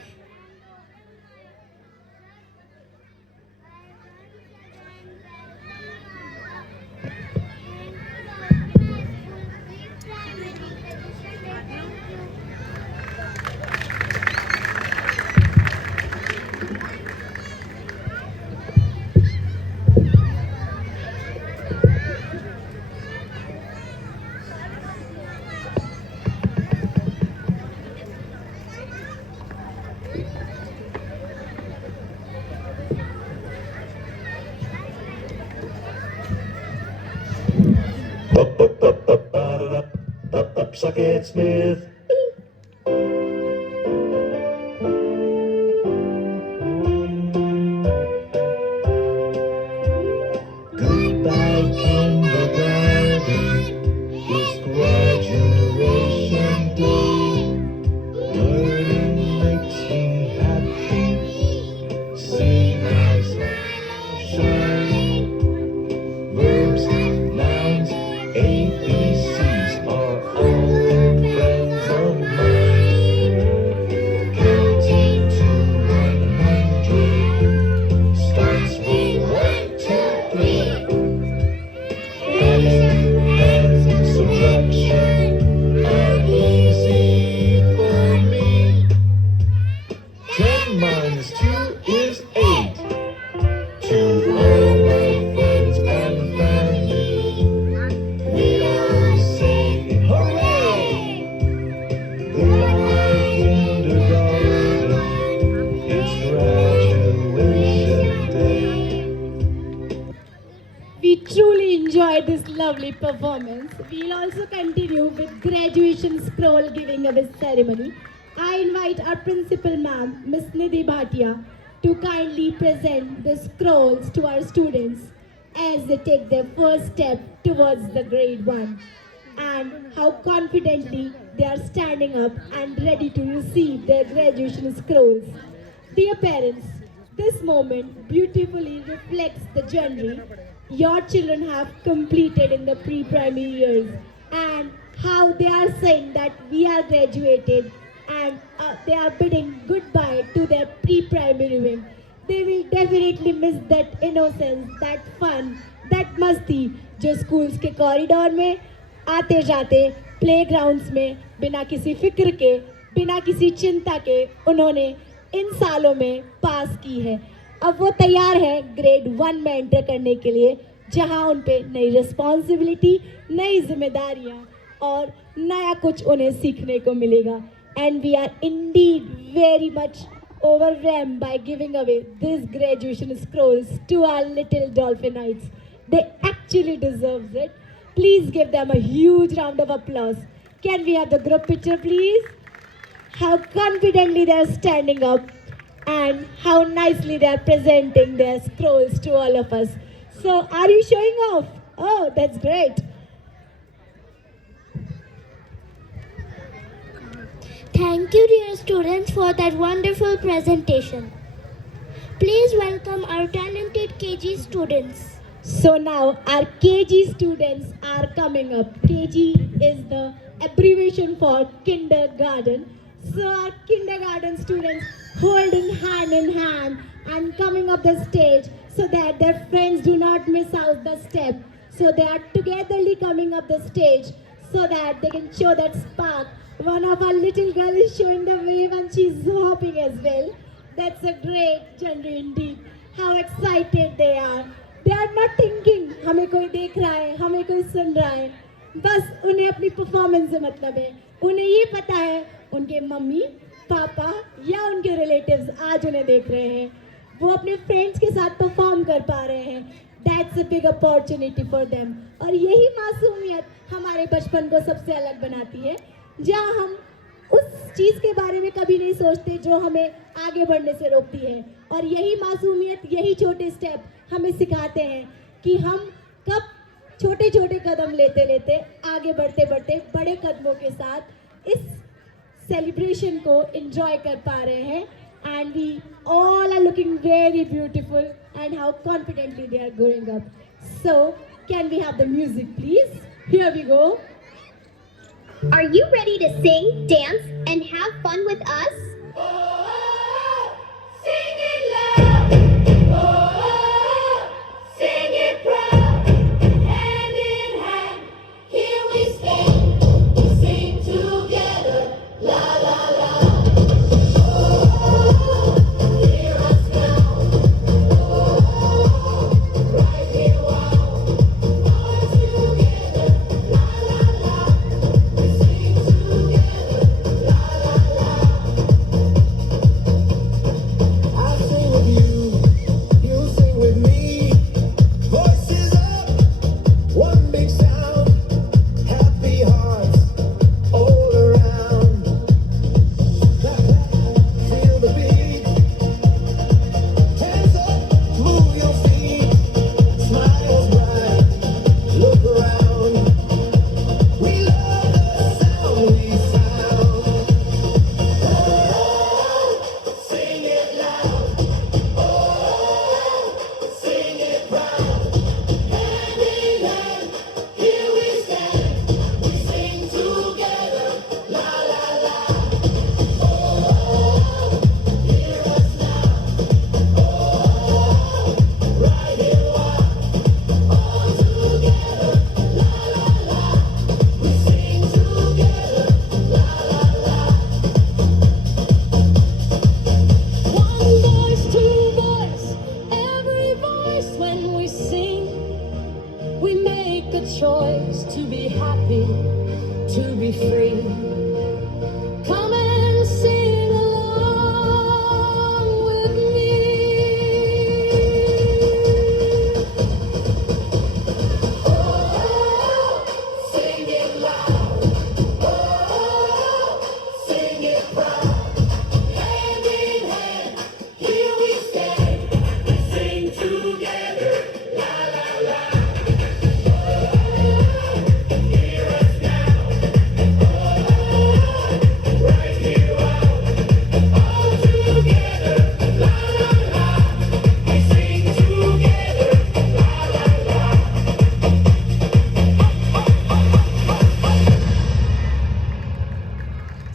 Suck it, Smith. Goodbye, kindergarten. It's graduation day. Learning makes me happy. See my smile shine. Verbs, nouns, ABCs are all friends of mine. Counting to 100 starts with 1, 2, 3. Adding and subtraction are easy for me. 10 minus 2 is 8. To all my friends and family, we all sing hooray! Goodbye, kindergarten, it's graduation day. We truly enjoyed this lovely performance. We'll also continue with graduation scroll giving away ceremony. I invite our principal ma'am, Miss Nidhi Bhatia, to kindly present the scrolls to our students as they take their first step towards the grade 1 and how confidently they are standing up and ready to receive their graduation scrolls. Dear parents, this moment beautifully reflects the journey your children have completed in the pre-primary years and how they are saying that we are graduated and they are bidding goodbye to their pre-primary wing. They will definitely miss that innocence, that fun, that मस्ती जो schools के corridor में आते जाते playgrounds में बिना किसी फिक्र के बिना किसी चिंता के उन्होंने इन सालों में पास की है. अब वो तैयार है ग्रेड 1 में एंटर करने के लिए जहां उन पे नई रिस्पॉन्सिबिलिटी, नई जिम्मेदारियां और नया कुछ उन्हें सीखने को मिलेगा. And we are indeed very much overwhelmed by giving away these graduation scrolls to our little Dolphinites. They actually deserve it. Please give them a huge round of applause. Can we have the group picture, please? How confidently they are standing up and how nicely they are presenting their scrolls to all of us. So, are you showing off? Oh, that's great. Thank you, dear students, for that wonderful presentation. Please welcome our talented KG students. So now our KG students are coming up. KG is the abbreviation for kindergarten. So our kindergarten students holding hand in hand and coming up the stage so that their friends do not miss out the step. So they are togetherly coming up the stage so that they can show that spark. One of our little girl is showing the wave and she's hopping as well. That's a great genre indeed. How excited they are. They are not thinking हमें कोई देख रहा है, हमें कोई सुन रहा है. बस उन्हें अपनी परफॉर्मेंस से मतलब है. उन्हें ये पता है उनके मम्मी, पापा या उनके रिलेटिव्स आज उन्हें देख रहे हैं. वो अपने फ्रेंड्स के साथ परफॉर्म कर पा रहे हैं. That's a big opportunity for them. और यही मासूमियत हमारे बचपन को सबसे अलग बनाती है, जहाँ हम उस चीज़ के बारे में कभी नहीं सोचते जो हमें आगे बढ़ने से रोकती है. और यही मासूमियत, यही छोटे स्टेप हमें सिखाते हैं कि हम कब छोटे छोटे कदम लेते लेते आगे बढ़ते बढ़ते बड़े कदमों के साथ इस सेलिब्रेशन को एंजॉय कर पा रहे हैं. And we all are looking very beautiful and how confidently they are growing up. So, can we have the music please? Here we go. Are you ready to sing, dance, and have fun with us? Sing it loud. Sing it proud. Hand in hand, here we stand. Sing together, la la la. Hear us now. Right here, wow. All together, la la la. We sing together, la la la. I sing with you sing with me. Voices up, one big sound. Happy hearts all around. Clap, clap, feel the beat. Hands up, move your feet. Smiles bright, look around. We love the sound we found. Sing it loud. Sing it proud. Hand in hand, here we stand. We sing together, la la la. Hear us now. Right here, wow. All together, la la la. We sing together, la la la. One voice, two voice, every voice when we sing. We make a choice to be happy, to be free. Come and sing along with me. Sing it loud. Sing it proud. Hand in hand, here we stand. We sing together, la la la. Hear us now. Right here, wow. All together, la la la. We sing together, la la la.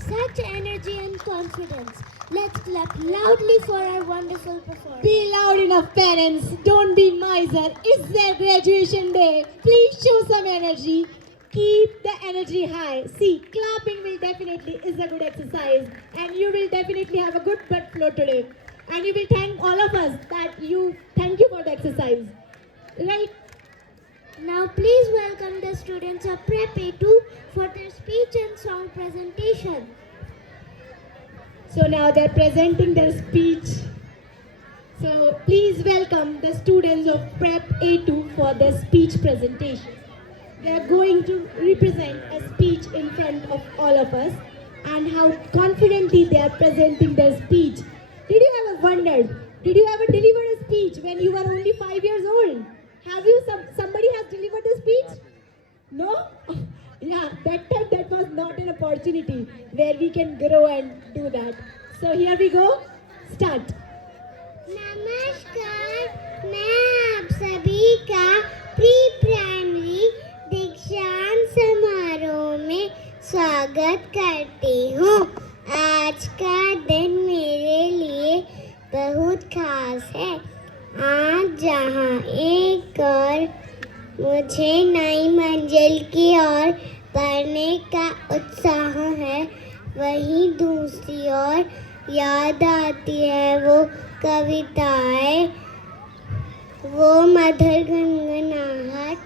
Such energy and confidence. Let's clap loudly for our wonderful performance. Be loud enough, parents. Don't be miser. It's their graduation day. Please show some energy. Keep the energy high. See, clapping will definitely is a good exercise, and you will definitely have a good blood flow today. And you will thank all of us that thank you for the exercise. Right? Now please welcome the students of Prep A2 for their speech and song presentation. So now they're presenting their speech. So please welcome the students of Prep A2 for their speech presentation. They are going to represent a speech in front of all of us, and how confidently they are presenting their speech. Did you ever wondered, did you ever deliver a speech when you were only 5 years old? Have you, somebody has delivered a speech? No? Yeah, that was not an opportunity where we can grow and do that. So here we go. Start. नमस्कार, मैं आप सभी का pre primary दीक्षांत समारोह में स्वागत करती हूँ। आज का दिन मेरे लिए बहुत खास है। आज जहाँ एक और मुझे नई मंजिल की ओर बढ़ने का उत्साह है। वहीं दूसरी ओर याद आती है वो कविताएं, वो मधुर गुनगुनाहट,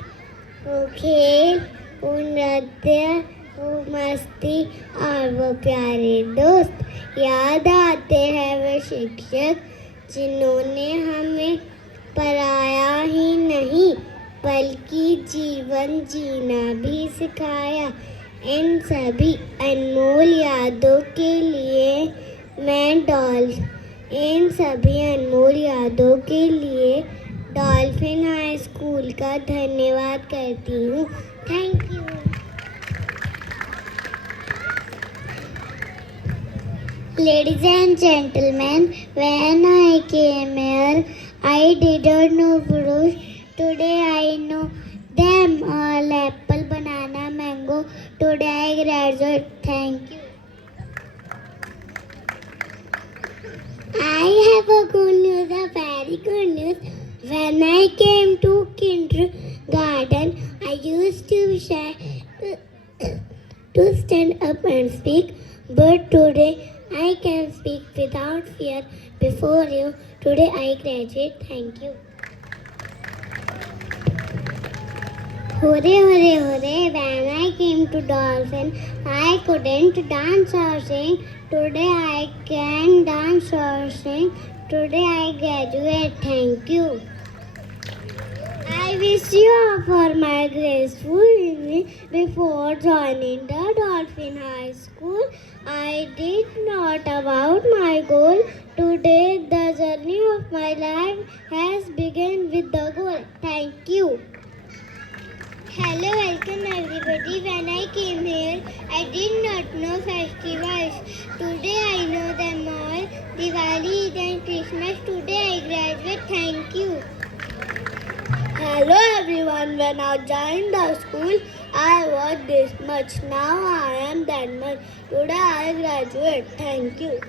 वो खेल, वो नृत्य, वो मस्ती और वो प्यारे दोस्त। याद आते हैं वो शिक्षक जिन्होंने हमें पढ़ाया ही नहीं बल्कि जीवन जीना भी सिखाया। इन सभी अनमोल यादों के लिए इन सभी अनमोल यादों के लिए डॉल्फिन हाई स्कूल का धन्यवाद करती हूँ। Thank you. Ladies and gentlemen, when I came here, I didn't know fruits. Today I know them all: apple, banana, mango. Today I graduate. Thank you. I have a good news, a very good news. When I came to kindergarten, I used to stand up and speak, but today I can speak without fear before you. Today I graduate. Thank you. Hooray, hooray, hooray. When I came to Dolphin, I couldn't dance or sing. Today I can dance or sing. Today I graduate. Thank you. I wish you all for my graceful evening. Before joining the Dolphin High School, I did not about my goal. Today the journey of my life has begun with the goal. Thank you. Hello, welcome everybody. When I came here, I did not know festivals. Today I know them all. Diwali, Eid and Christmas. Today I graduate. Thank you. Hello everyone. When I joined the school, I was this much. Now I am that much. Today I graduate. Thank you.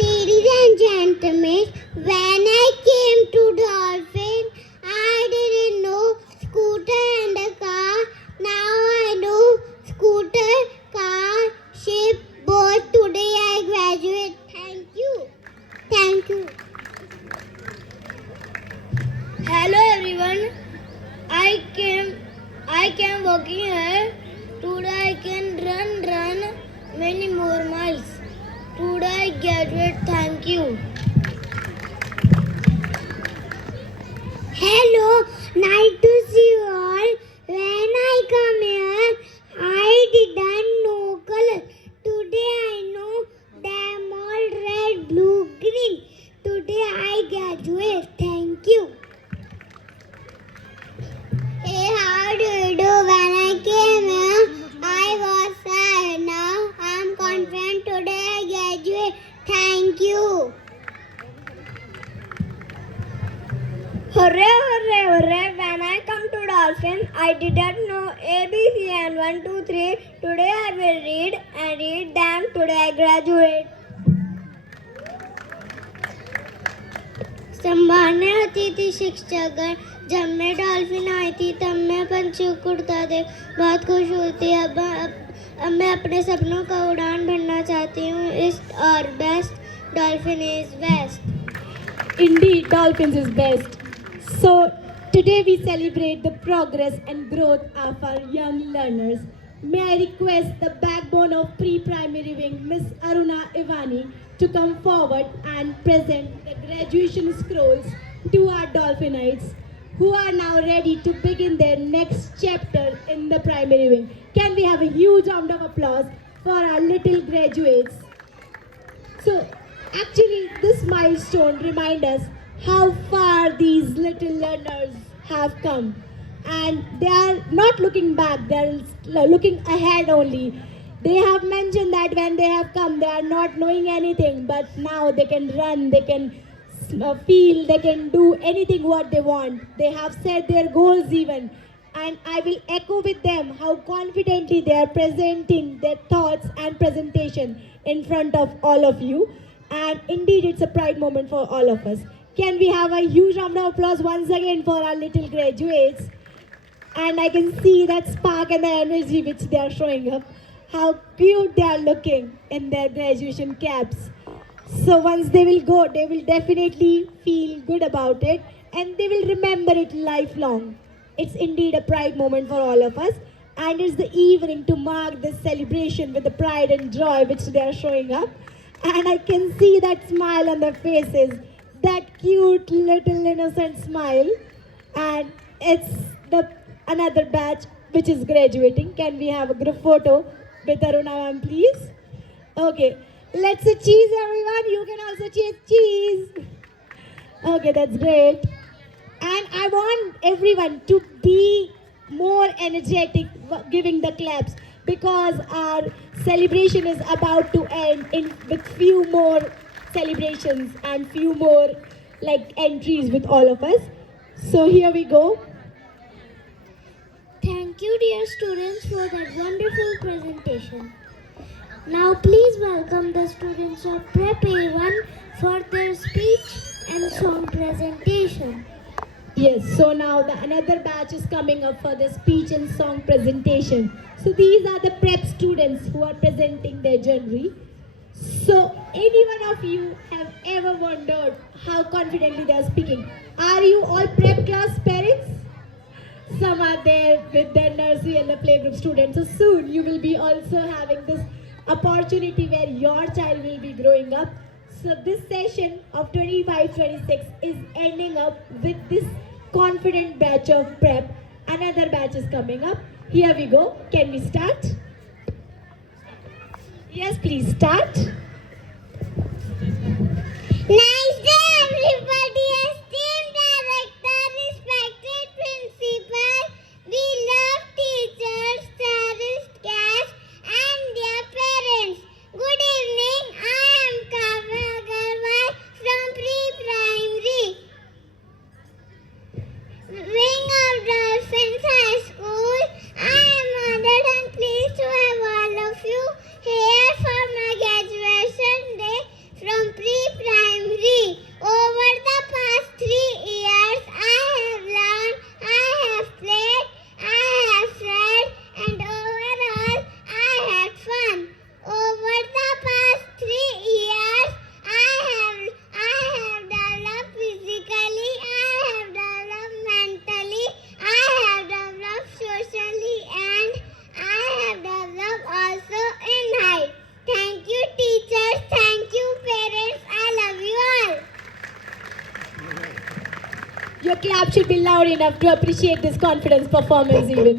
Ladies and gentlemen, when I came to Dolphin, I didn't know scooter and a car. Now I know scooter, car, ship, boat. Today I graduate. Thank you. Thank you. Hello everyone. I came walking here. Today I can run many more miles. Today I graduate. Thank you. Hello, nice to see you all. When I come here, I didn't know color. Today I know them all: red, blue, green. Today I graduate. Thank you. Hey, how do you do? When I came here, I was sad. Now I'm confident. Today I graduate. Thank you. Hooray, hooray, hooray. When I come to Dolphin, I didn't know ABC and 1, 2, 3. Today I will read and read them. Today I graduate. संभालने आती थी शिक्षकगण। जब मैं dolphin आई थी तब मैं पंछियों को उड़ता देख बहुत खुश हुई थी। अब मैं अपने सपनों का उड़ान भरना चाहती हूँ। ईस्ट और best, dolphin is best. Indeed, Dolphins is best. So, today we celebrate the progress and growth of our young learners. May I request the backbone of pre-primary wing, Miss Aruna Ivani, to come forward and present the graduation scrolls to our Dolphinites who are now ready to begin their next chapter in the primary wing. Can we have a huge round of applause for our little graduates? So, actually, this milestone reminds us how far these little learners have come. And they are not looking back, they are looking ahead only. They have mentioned that when they have come, they are not knowing anything, but now they can run, they can feel, they can do anything what they want. They have set their goals even. And I will echo with them how confidently they are presenting their thoughts and presentation in front of all of you. And indeed, it's a pride moment for all of us. Can we have a huge round of applause once again for our little graduates? And I can see that spark and the energy which they are showing up. How cute they are looking in their graduation caps. So once they will go, they will definitely feel good about it and they will remember it lifelong. It's indeed a pride moment for all of us. And it's the evening to mark this celebration with the pride and joy which they are showing up. And I can see that smile on their faces, that cute little innocent smile. And it's the another batch which is graduating. Can we have a group photo with Aruna ma'am, please? Okay, let's say cheese, everyone. You can also cheese cheese. Okay, that's great. And I want everyone to be more energetic giving the claps because our celebration is about to end with few more celebrations and few more like entries with all of us. So here we go. Thank you, dear students, for that wonderful presentation. Now, please welcome the students of Prep A1 for their speech and song presentation. Yes, so now another batch is coming up for the speech and song presentation. So these are the prep students who are presenting their journey. So any one of you have ever wondered how confidently they are speaking? Are you all prep class parents? Some are there with their nursery and the playgroup students. So soon you will be also having this opportunity where your child will be growing up. So this session of 25-26 is ending up with this confident batch of prep. Another batch is coming up. Here we go. Can we start? Yes, please start. Nice day, everybody. Esteemed director, respected principal, we love teachers, cherished guests, and their parents. Good evening. I am Kavya Agarwal from Pre-Primary Wing of Dolphins High School. I am honored and pleased to have all of you here for my graduation day from Pre-Primary. Over the past 3 years, I have learned, I have played, I have read, and overall, I had fun. Over the past 3 years, I have developed physically, I have developed mentally, I have developed socially, and I have developed also in height. Thank you, teachers. Thank you, parents. I love you all. Your clap should be loud enough to appreciate this confidence performance even.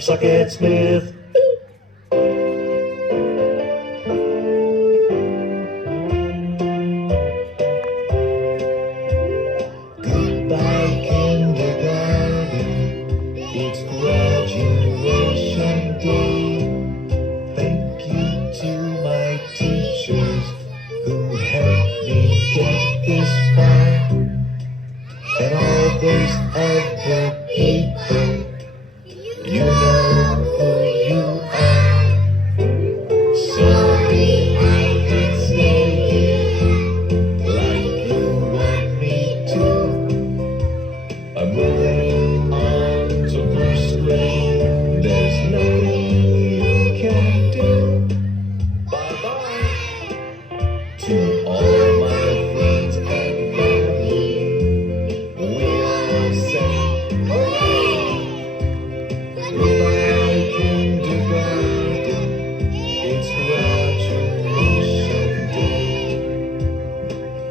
Suck it, Smith. Goodbye, kindergarten. It's graduation day. Thank you to my teachers who helped me get this far. And all those other people, you know who you are. Sorry I can't stay here like you want me to. I'm moving on to first grade. There's nothing you can do. Bye-bye to all my friends and family. We all say hooray! Goodbye, kindergarten. It's graduation day.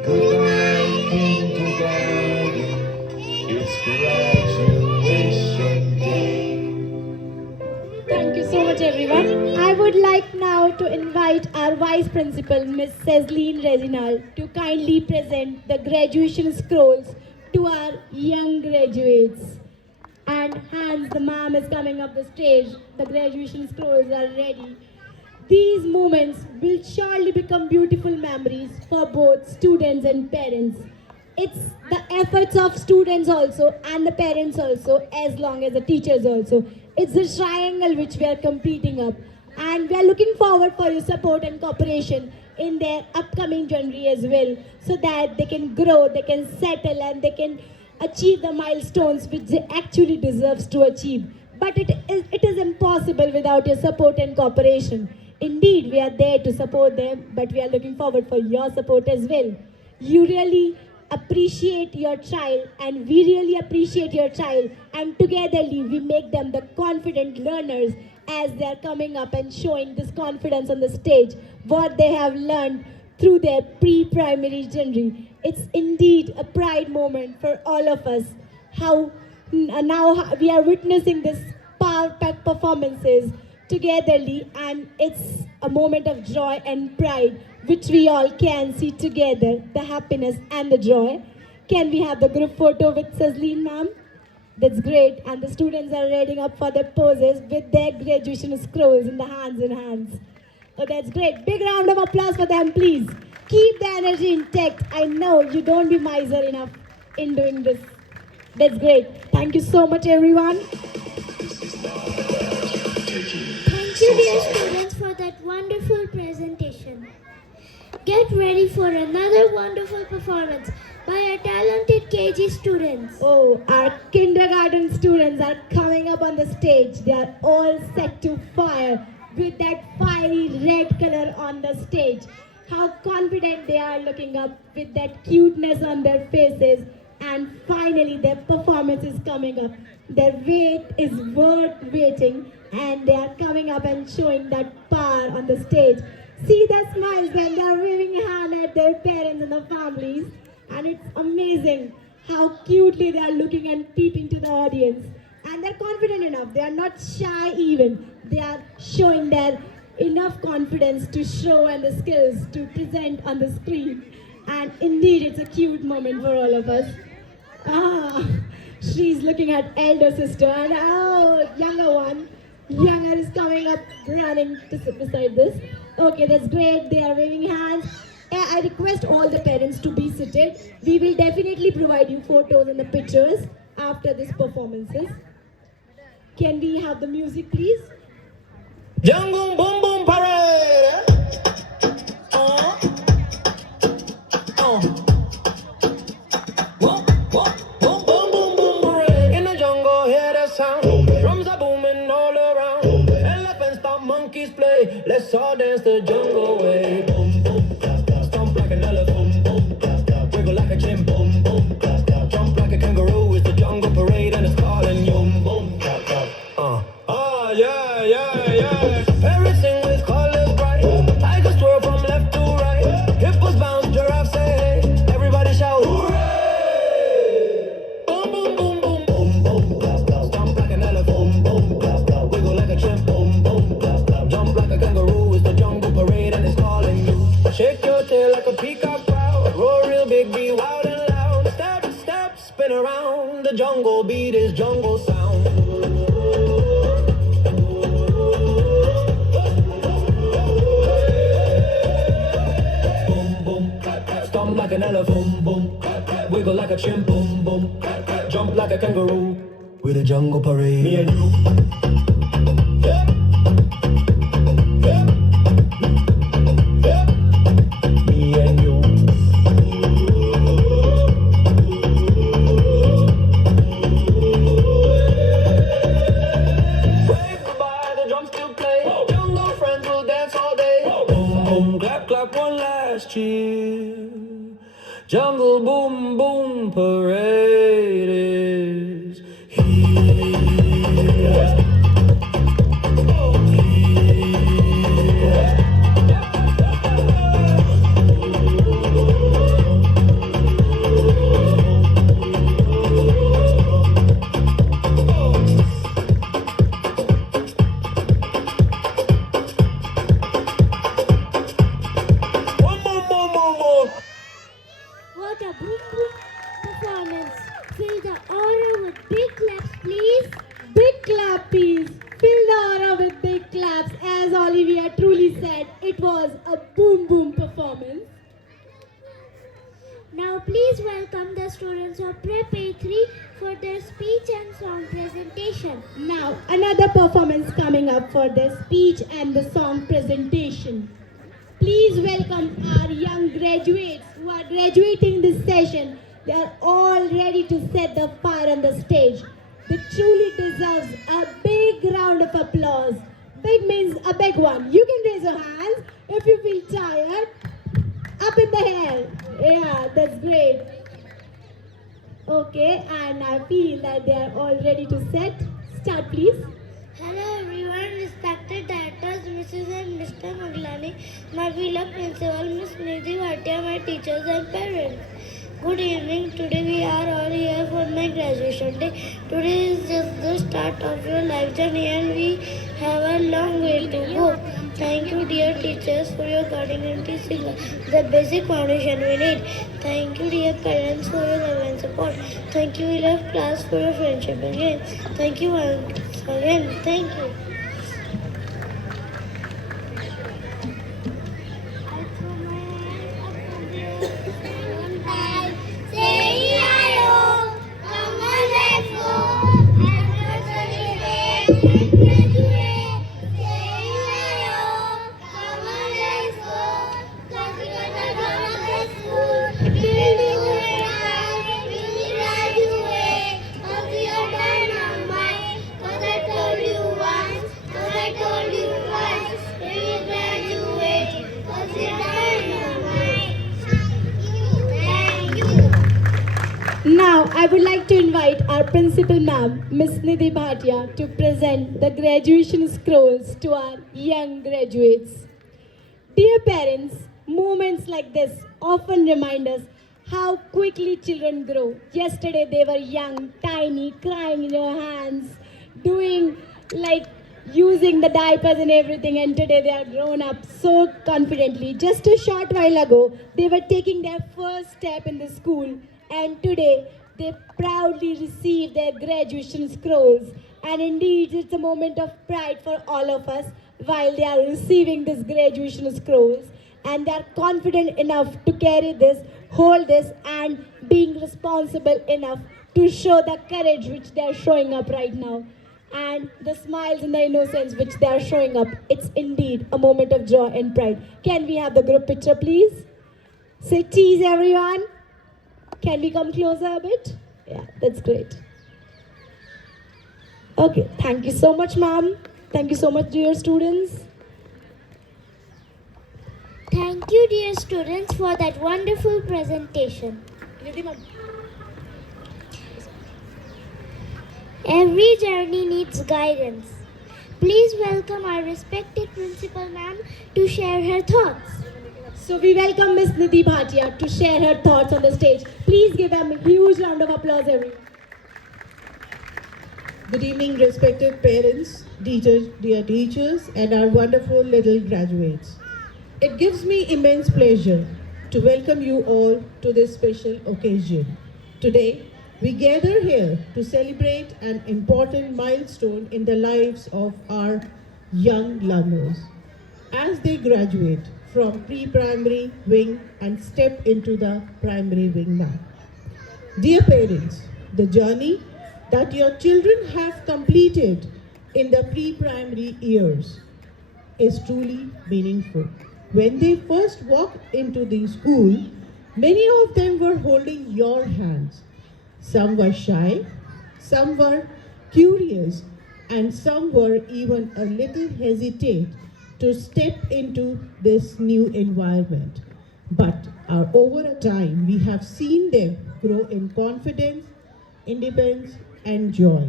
Goodbye, kindergarten. It's graduation day. Thank you so much, everyone. I would like now to invite our Vice Principal, Ms. Cezline Reginald, to kindly present the graduation scrolls to our young graduates. And Hans, the ma'am, is coming up the stage. The graduation scrolls are ready. These moments will surely become beautiful memories for both students and parents. It's the efforts of students also and the parents also, as long as the teachers also. It's the triangle which we are competing up. And we are looking forward for your support and cooperation in their upcoming journey as well, so that they can grow, they can settle, and they can achieve the milestones which they actually deserves to achieve. But it is impossible without your support and cooperation. Indeed, we are there to support them, but we are looking forward for your support as well. You really appreciate your child, and we really appreciate your child, and togetherly we make them the confident learners as they are coming up and showing this confidence on the stage, what they have learned through their pre-primary journey. It's indeed a pride moment for all of us, how now we are witnessing this power-packed performances togetherly, and it's a moment of joy and pride which we all can see together, the happiness and the joy. Can we have the group photo with Sazleen ma'am? That's great, and the students are reading up for their poses with their graduation scrolls in the hands. Oh, that's great. Big round of applause for them, please. Keep the energy intact. I know you don't be miser enough in doing this. That's great. Thank you so much, everyone. Thank you, dear students, for that wonderful presentation. Get ready for another wonderful performance by our talented KG students. Oh, our kindergarten students are coming up on the stage. They are all set to fire with that fiery red color on the stage. How confident they are looking up with that cuteness on their faces. And finally, their performance is coming up. Their wait is worth waiting, and they are coming up and showing that power on the stage. See their smiles when they are waving a hand at their parents and the families. And it's amazing how cutely they are looking and peeping to the audience. And they're confident enough. They are not shy even. They are showing their enough confidence to show and the skills to present on the screen. And indeed, it's a cute moment for all of us. She's looking at elder sister, and younger one. Younger is coming up, running to sit beside this. Okay, that's great. They are waving hands. I request all the parents to be seated. We will definitely provide you photos and the pictures after these performances. Can we have the music, please? Jungle Boom Boom Parade. Boom boom boom boom parade. In the jungle, hear the sound. Drums are booming all around. Elephants stop, monkeys play. Let's all dance the jungle way. Boom boom, stomp like an elephant. Boom, wiggle like a chimp. Boom boom, jump like a kangaroo. It's the jungle parade and it's calling you. Boom boom, yeah. Everything with colors bright. Tigers twirl from left to right. Hippos bounce, giraffes say hey. Everybody shout hooray! Boom boom boom boom boom boom. Stomp like an elephant. Boom, wiggle like a chimp. Boom boom, jump like a kangaroo. It's the jungle parade and it's calling you. Shake your tail like a peacock proud. Roar real big, be wild and loud. Step, step, spin around. The jungle beat is jungle sound. Stomp like an elephant, boom. Wiggle like a chimp, boom, boom. Jump like a kangaroo. With a jungle parade. Me and you. Yeah. Yeah. Yeah. Me and you. Wave goodbye, the drums still play. Jungle friends will dance all day. Boom, boom, clap, clap one last cheer. Jungle boom boom parade is here. What a boom boom performance. Fill the aura with big claps, please. Big clap, please. Fill the aura with big claps. As Olivia truly said, it was a boom boom performance. Now please welcome the students of Prep A3 for their speech and song presentation. Now, another performance coming up for their speech and the song presentation. Please please welcome our young graduates who are graduating this session. They are all ready to set the fire on the stage. They truly deserves a big round of applause. Big means a big one. You can raise your hands if you feel tired. Up in the air. Yeah, that's great. Okay, and I feel that they are all ready to set. Start, please. Hello everyone, respected directors, Mrs. and Mr. Maglani, my beloved principal, Miss Nidhi Bhatia, my teachers and parents. Good evening. Today we are all here for my graduation day. Today is just the start of your life journey and we have a long way to go. Thank you dear teachers for your guiding and teaching us the basic foundation we need. Thank you dear parents for your love and support. Thank you beloved class for your friendship again. Thank you once again. Thank you. Now, I would like to invite our principal ma'am, Miss Nidhi Bhatia, to present the graduation scrolls to our young graduates. Dear parents, moments like this often remind us how quickly children grow. Yesterday they were young, tiny, crying in your hands, doing like using the diapers and everything, and today they are grown up so confidently. Just a short while ago, they were taking their first step in the school, and today they proudly receive their graduation scrolls. And indeed, it's a moment of pride for all of us while they are receiving this graduation scrolls, and they are confident enough to carry this, hold this, and being responsible enough to show the courage which they are showing up right now, and the smiles and the innocence which they are showing up. It's indeed a moment of joy and pride. Can we have the group picture, please? Say cheese, everyone. Can we come closer a bit? Yeah, that's great. Okay, thank you so much, ma'am. Thank you so much, dear students. Thank you dear students for that wonderful presentation. Every journey needs guidance. Please welcome our respected principal ma'am to share her thoughts. So we welcome Miss Nidhi Bhatia to share her thoughts on the stage. Please give them a huge round of applause, everyone. Good evening, respected parents, teachers, dear teachers, and our wonderful little graduates. It gives me immense pleasure to welcome you all to this special occasion. Today, we gather here to celebrate an important milestone in the lives of our young learners as they graduate from pre-primary wing and step into the primary wing now. Dear parents, the journey that your children have completed in the pre-primary years is truly meaningful. When they first walked into the school, many of them were holding your hands. Some were shy, some were curious, and some were even a little hesitant to step into this new environment. But over a time, we have seen them grow in confidence, independence, and joy.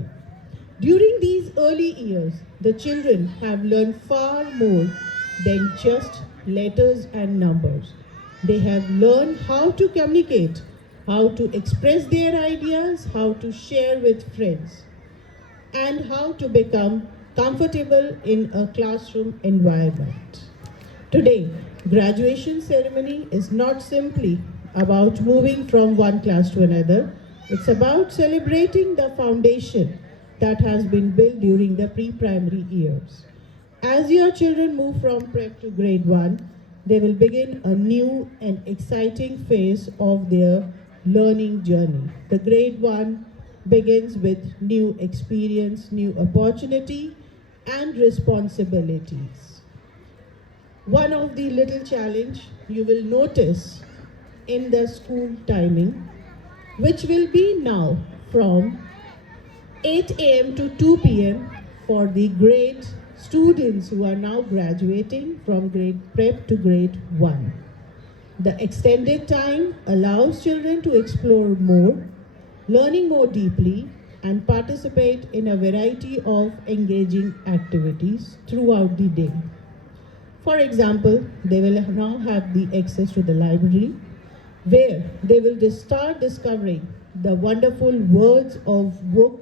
During these early years, the children have learned far more than just letters and numbers. They have learned how to communicate, how to express their ideas, how to share with friends, and how to become comfortable in a classroom environment. Today, graduation ceremony is not simply about moving from one class to another. It's about celebrating the foundation that has been built during the pre-primary years. As your children move from prep to grade 1, they will begin a new and exciting phase of their learning journey. The grade 1 begins with new experience, new opportunity, and responsibilities. One of the little challenge you will notice in the school timing, which will be now from 8 a.m. to 2 p.m. for the grade students who are now graduating from grade prep to grade 1. The extended time allows children to explore more, learning more deeply, and participate in a variety of engaging activities throughout the day. For example, they will now have the access to the library, where they will start discovering the wonderful words of book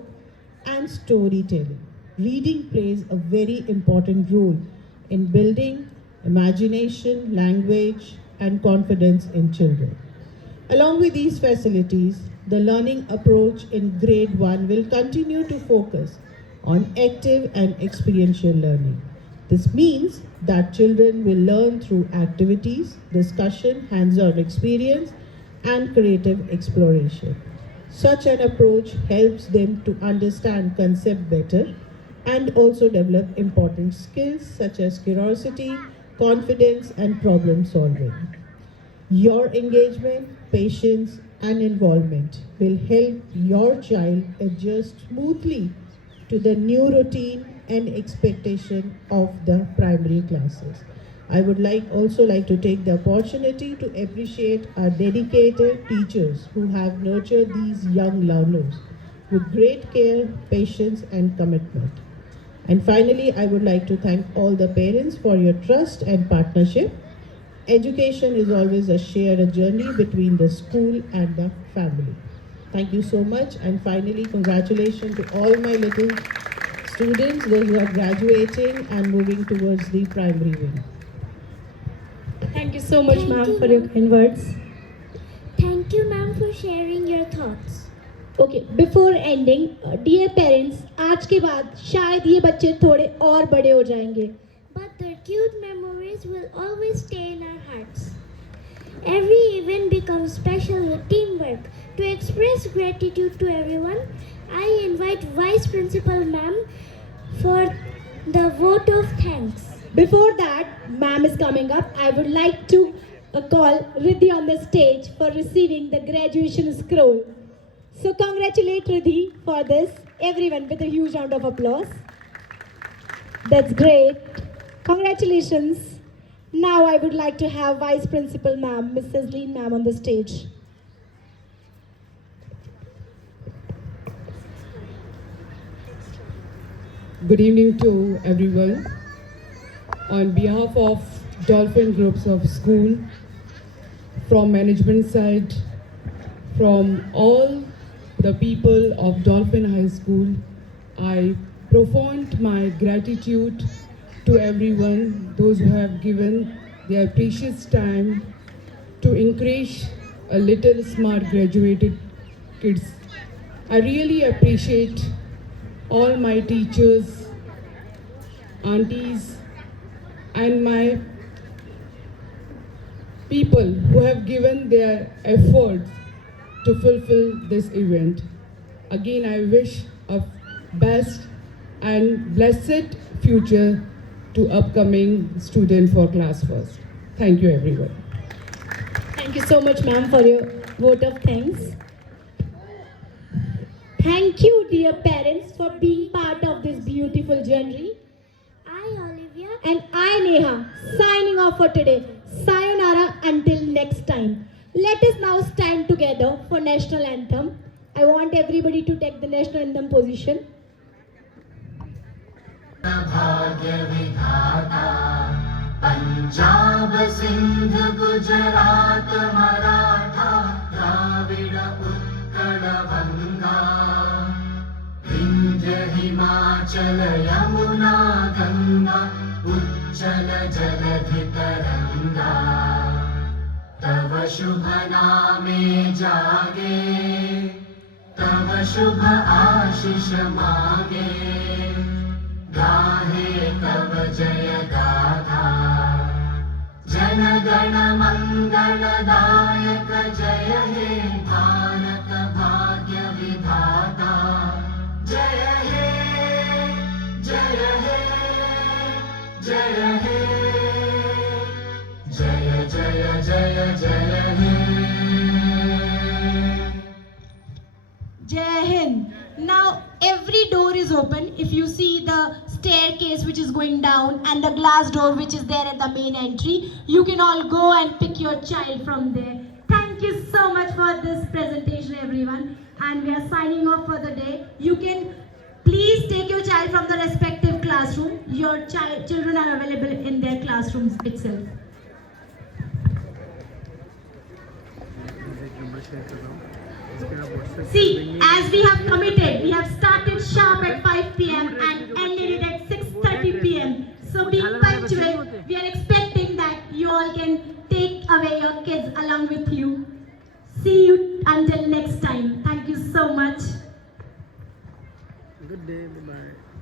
and storytelling. Reading plays a very important role in building imagination, language, and confidence in children. Along with these facilities, the learning approach in grade 1 will continue to focus on active and experiential learning. This means that children will learn through activities, discussion, hands-on experience, and creative exploration. Such an approach helps them to understand concept better and also develop important skills such as curiosity, confidence, and problem solving. Your engagement, patience, and involvement will help your child adjust smoothly to the new routine and expectation of the primary classes. I would also like to take the opportunity to appreciate our dedicated teachers who have nurtured these young learners with great care, patience, and commitment. And finally, I would like to thank all the parents for your trust and partnership. Education is always a shared journey between the school and the family. Thank you so much. And finally, congratulations to all my little students, those who are graduating and moving towards the primary wing. Thank you so much, Thank ma'am, you, for your ma'am. kind words. Thank you, ma'am, for sharing your thoughts. Okay before ending dear parents, आज के बाद शायद ये बच्चे थोड़े और बड़े हो जाएंगे, But their cute memories will always stay in our hearts. Every event becomes special with teamwork. To express gratitude to everyone, I invite Vice Principal Ma'am for the vote of thanks. Before that, ma'am is coming up. I would like to call Riddhi on the stage for receiving the graduation scroll. So congratulate Riddhi for this, everyone, with a huge round of applause. That's great. Congratulations. Now I would like to have Vice Principal Ma'am, Mrs. Leen Ma'am, on the stage. Good evening to everyone. On behalf of Dolphin Groups of School, from management side, from all the people of Dolphin High School, I profound my gratitude to everyone, those who have given their precious time to encourage a little smart graduated kids. I really appreciate all my teachers, aunties, and my people who have given their efforts to fulfill this event. Again, I wish a best and blessed future to upcoming student for class first. Thank you, everyone. Thank you so much, ma'am, for your vote of thanks. Thank you, dear parents, for being part of this beautiful journey. I, Olivia, And I, Neha, signing off for today. Sayonara until next time. Let us now stand together for national anthem. I want everybody to take the national anthem position. Punjab Sindh Gujarat Maratha Dravid Utkal Ganga Vindhya Himachal Yamuna Ganga उज्जल जलधि तरंगा तव शुभ नामे जागे तव शुभ आशीष मागे गाहे तव जय गाथा जन गण मंगल दायक जय हे भारत भाग्य विधाता जय हे जय हे जय हे Jai Hind. Now every door is open. If you see the staircase which is going down and the glass door which is there at the main entry, you can all go and pick your child from there. Thank you so much for this presentation, everyone. And we are signing off for the day. You can please take your child from the respective classroom. Your children are available in their classrooms itself. See, as we have committed, we have started sharp at 5 p.m. and ended it at 6:30 p.m. So being punctual, we are expecting that you all can take away your kids along with you. See you until next time. Thank you so much. Good day. Bye-bye.